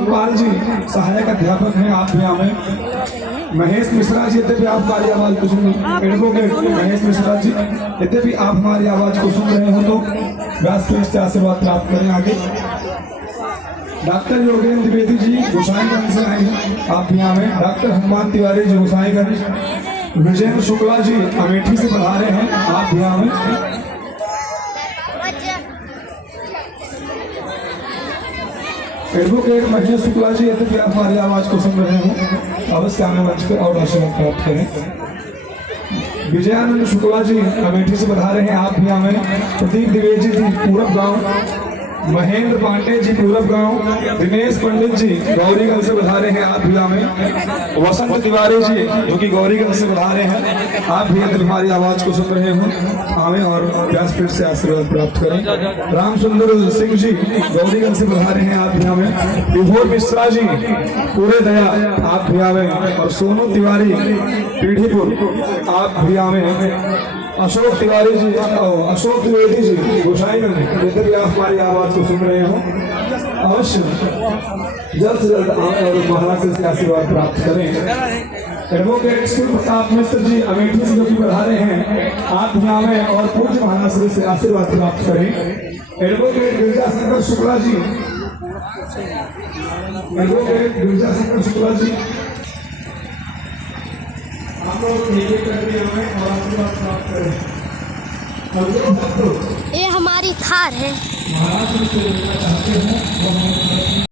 पाल जी सहायक अध्यापक हैं, आप भी आवे। महेश मिश्रा जी, यदि भी आप हमारी आवाज को सुन, एडवोकेट महेश मिश्रा जी, यदि भी आप हमारी आवाज को सुन रहे हो तो व्यासपीठ से आशीर्वाद प्राप्त करें। आगे डॉक्टर योगेंद्र द्विवेदी जी गोसाईगंज से आए हैं, आप भी आवे। डॉक्टर हनुमान तिवारी जी गोसाईगंज, विजय शुक्ला जी अमेठी से पधारे हैं, आप भी आवे। एडवोकेट महेश शुक्ला जी, यदि भी आप हमारी आवाज को सुन रहे हो अवश्य आने मंच पर और आशीर्वाद प्राप्त करें। विजयानंद शुक्ला जी अमेठी से पधारे हैं, आप भी आवे। प्रदीप द्विवेदी जी पूरब गांव, महेंद्र पांडे जी पूरब गांव, दिनेश पंडित जी गौरीगंज से पधारे हैं, आप भी आवे। वसंत तिवारी जी जो कि गौरीगंज से पधारे हैं, आप भी यदि हमारी आवाज को सुन रहे हो आवे और व्यासपीठ से आशीर्वाद प्राप्त करें। रामचंद्र सिंह जी गौरीगंज से पधारे हैं, आप भी आवे। विभोर मिश्रा जी पूरे दया, आप भी आवे। और सोनू तिवारी पीढ़ीपुर, आप भी आवे। अशोक तिवारी जी, अशोक द्विवेदी जी गोसाईगंज, यदि भी आप हमारी आवाज को सुन रहे हो अवश्य जल्द से जल्द आए और महाराज से आशीर्वाद प्राप्त करें। एडवोकेट शिव प्रताप मिश्र जी अमेठी से जो कि पधारे हैं, आप भी आवे और पूज्य महाराज से आशीर्वाद प्राप्त करें। एडवोकेट गिरिजा शंकर शुक्ला जी, एडवोकेट गिरिजा शंकर शुक्ला जी, आप लोग एक करके आवे और आशीर्वाद प्राप्त करें। ये हमारी थार है। महाराज से चाहते हैं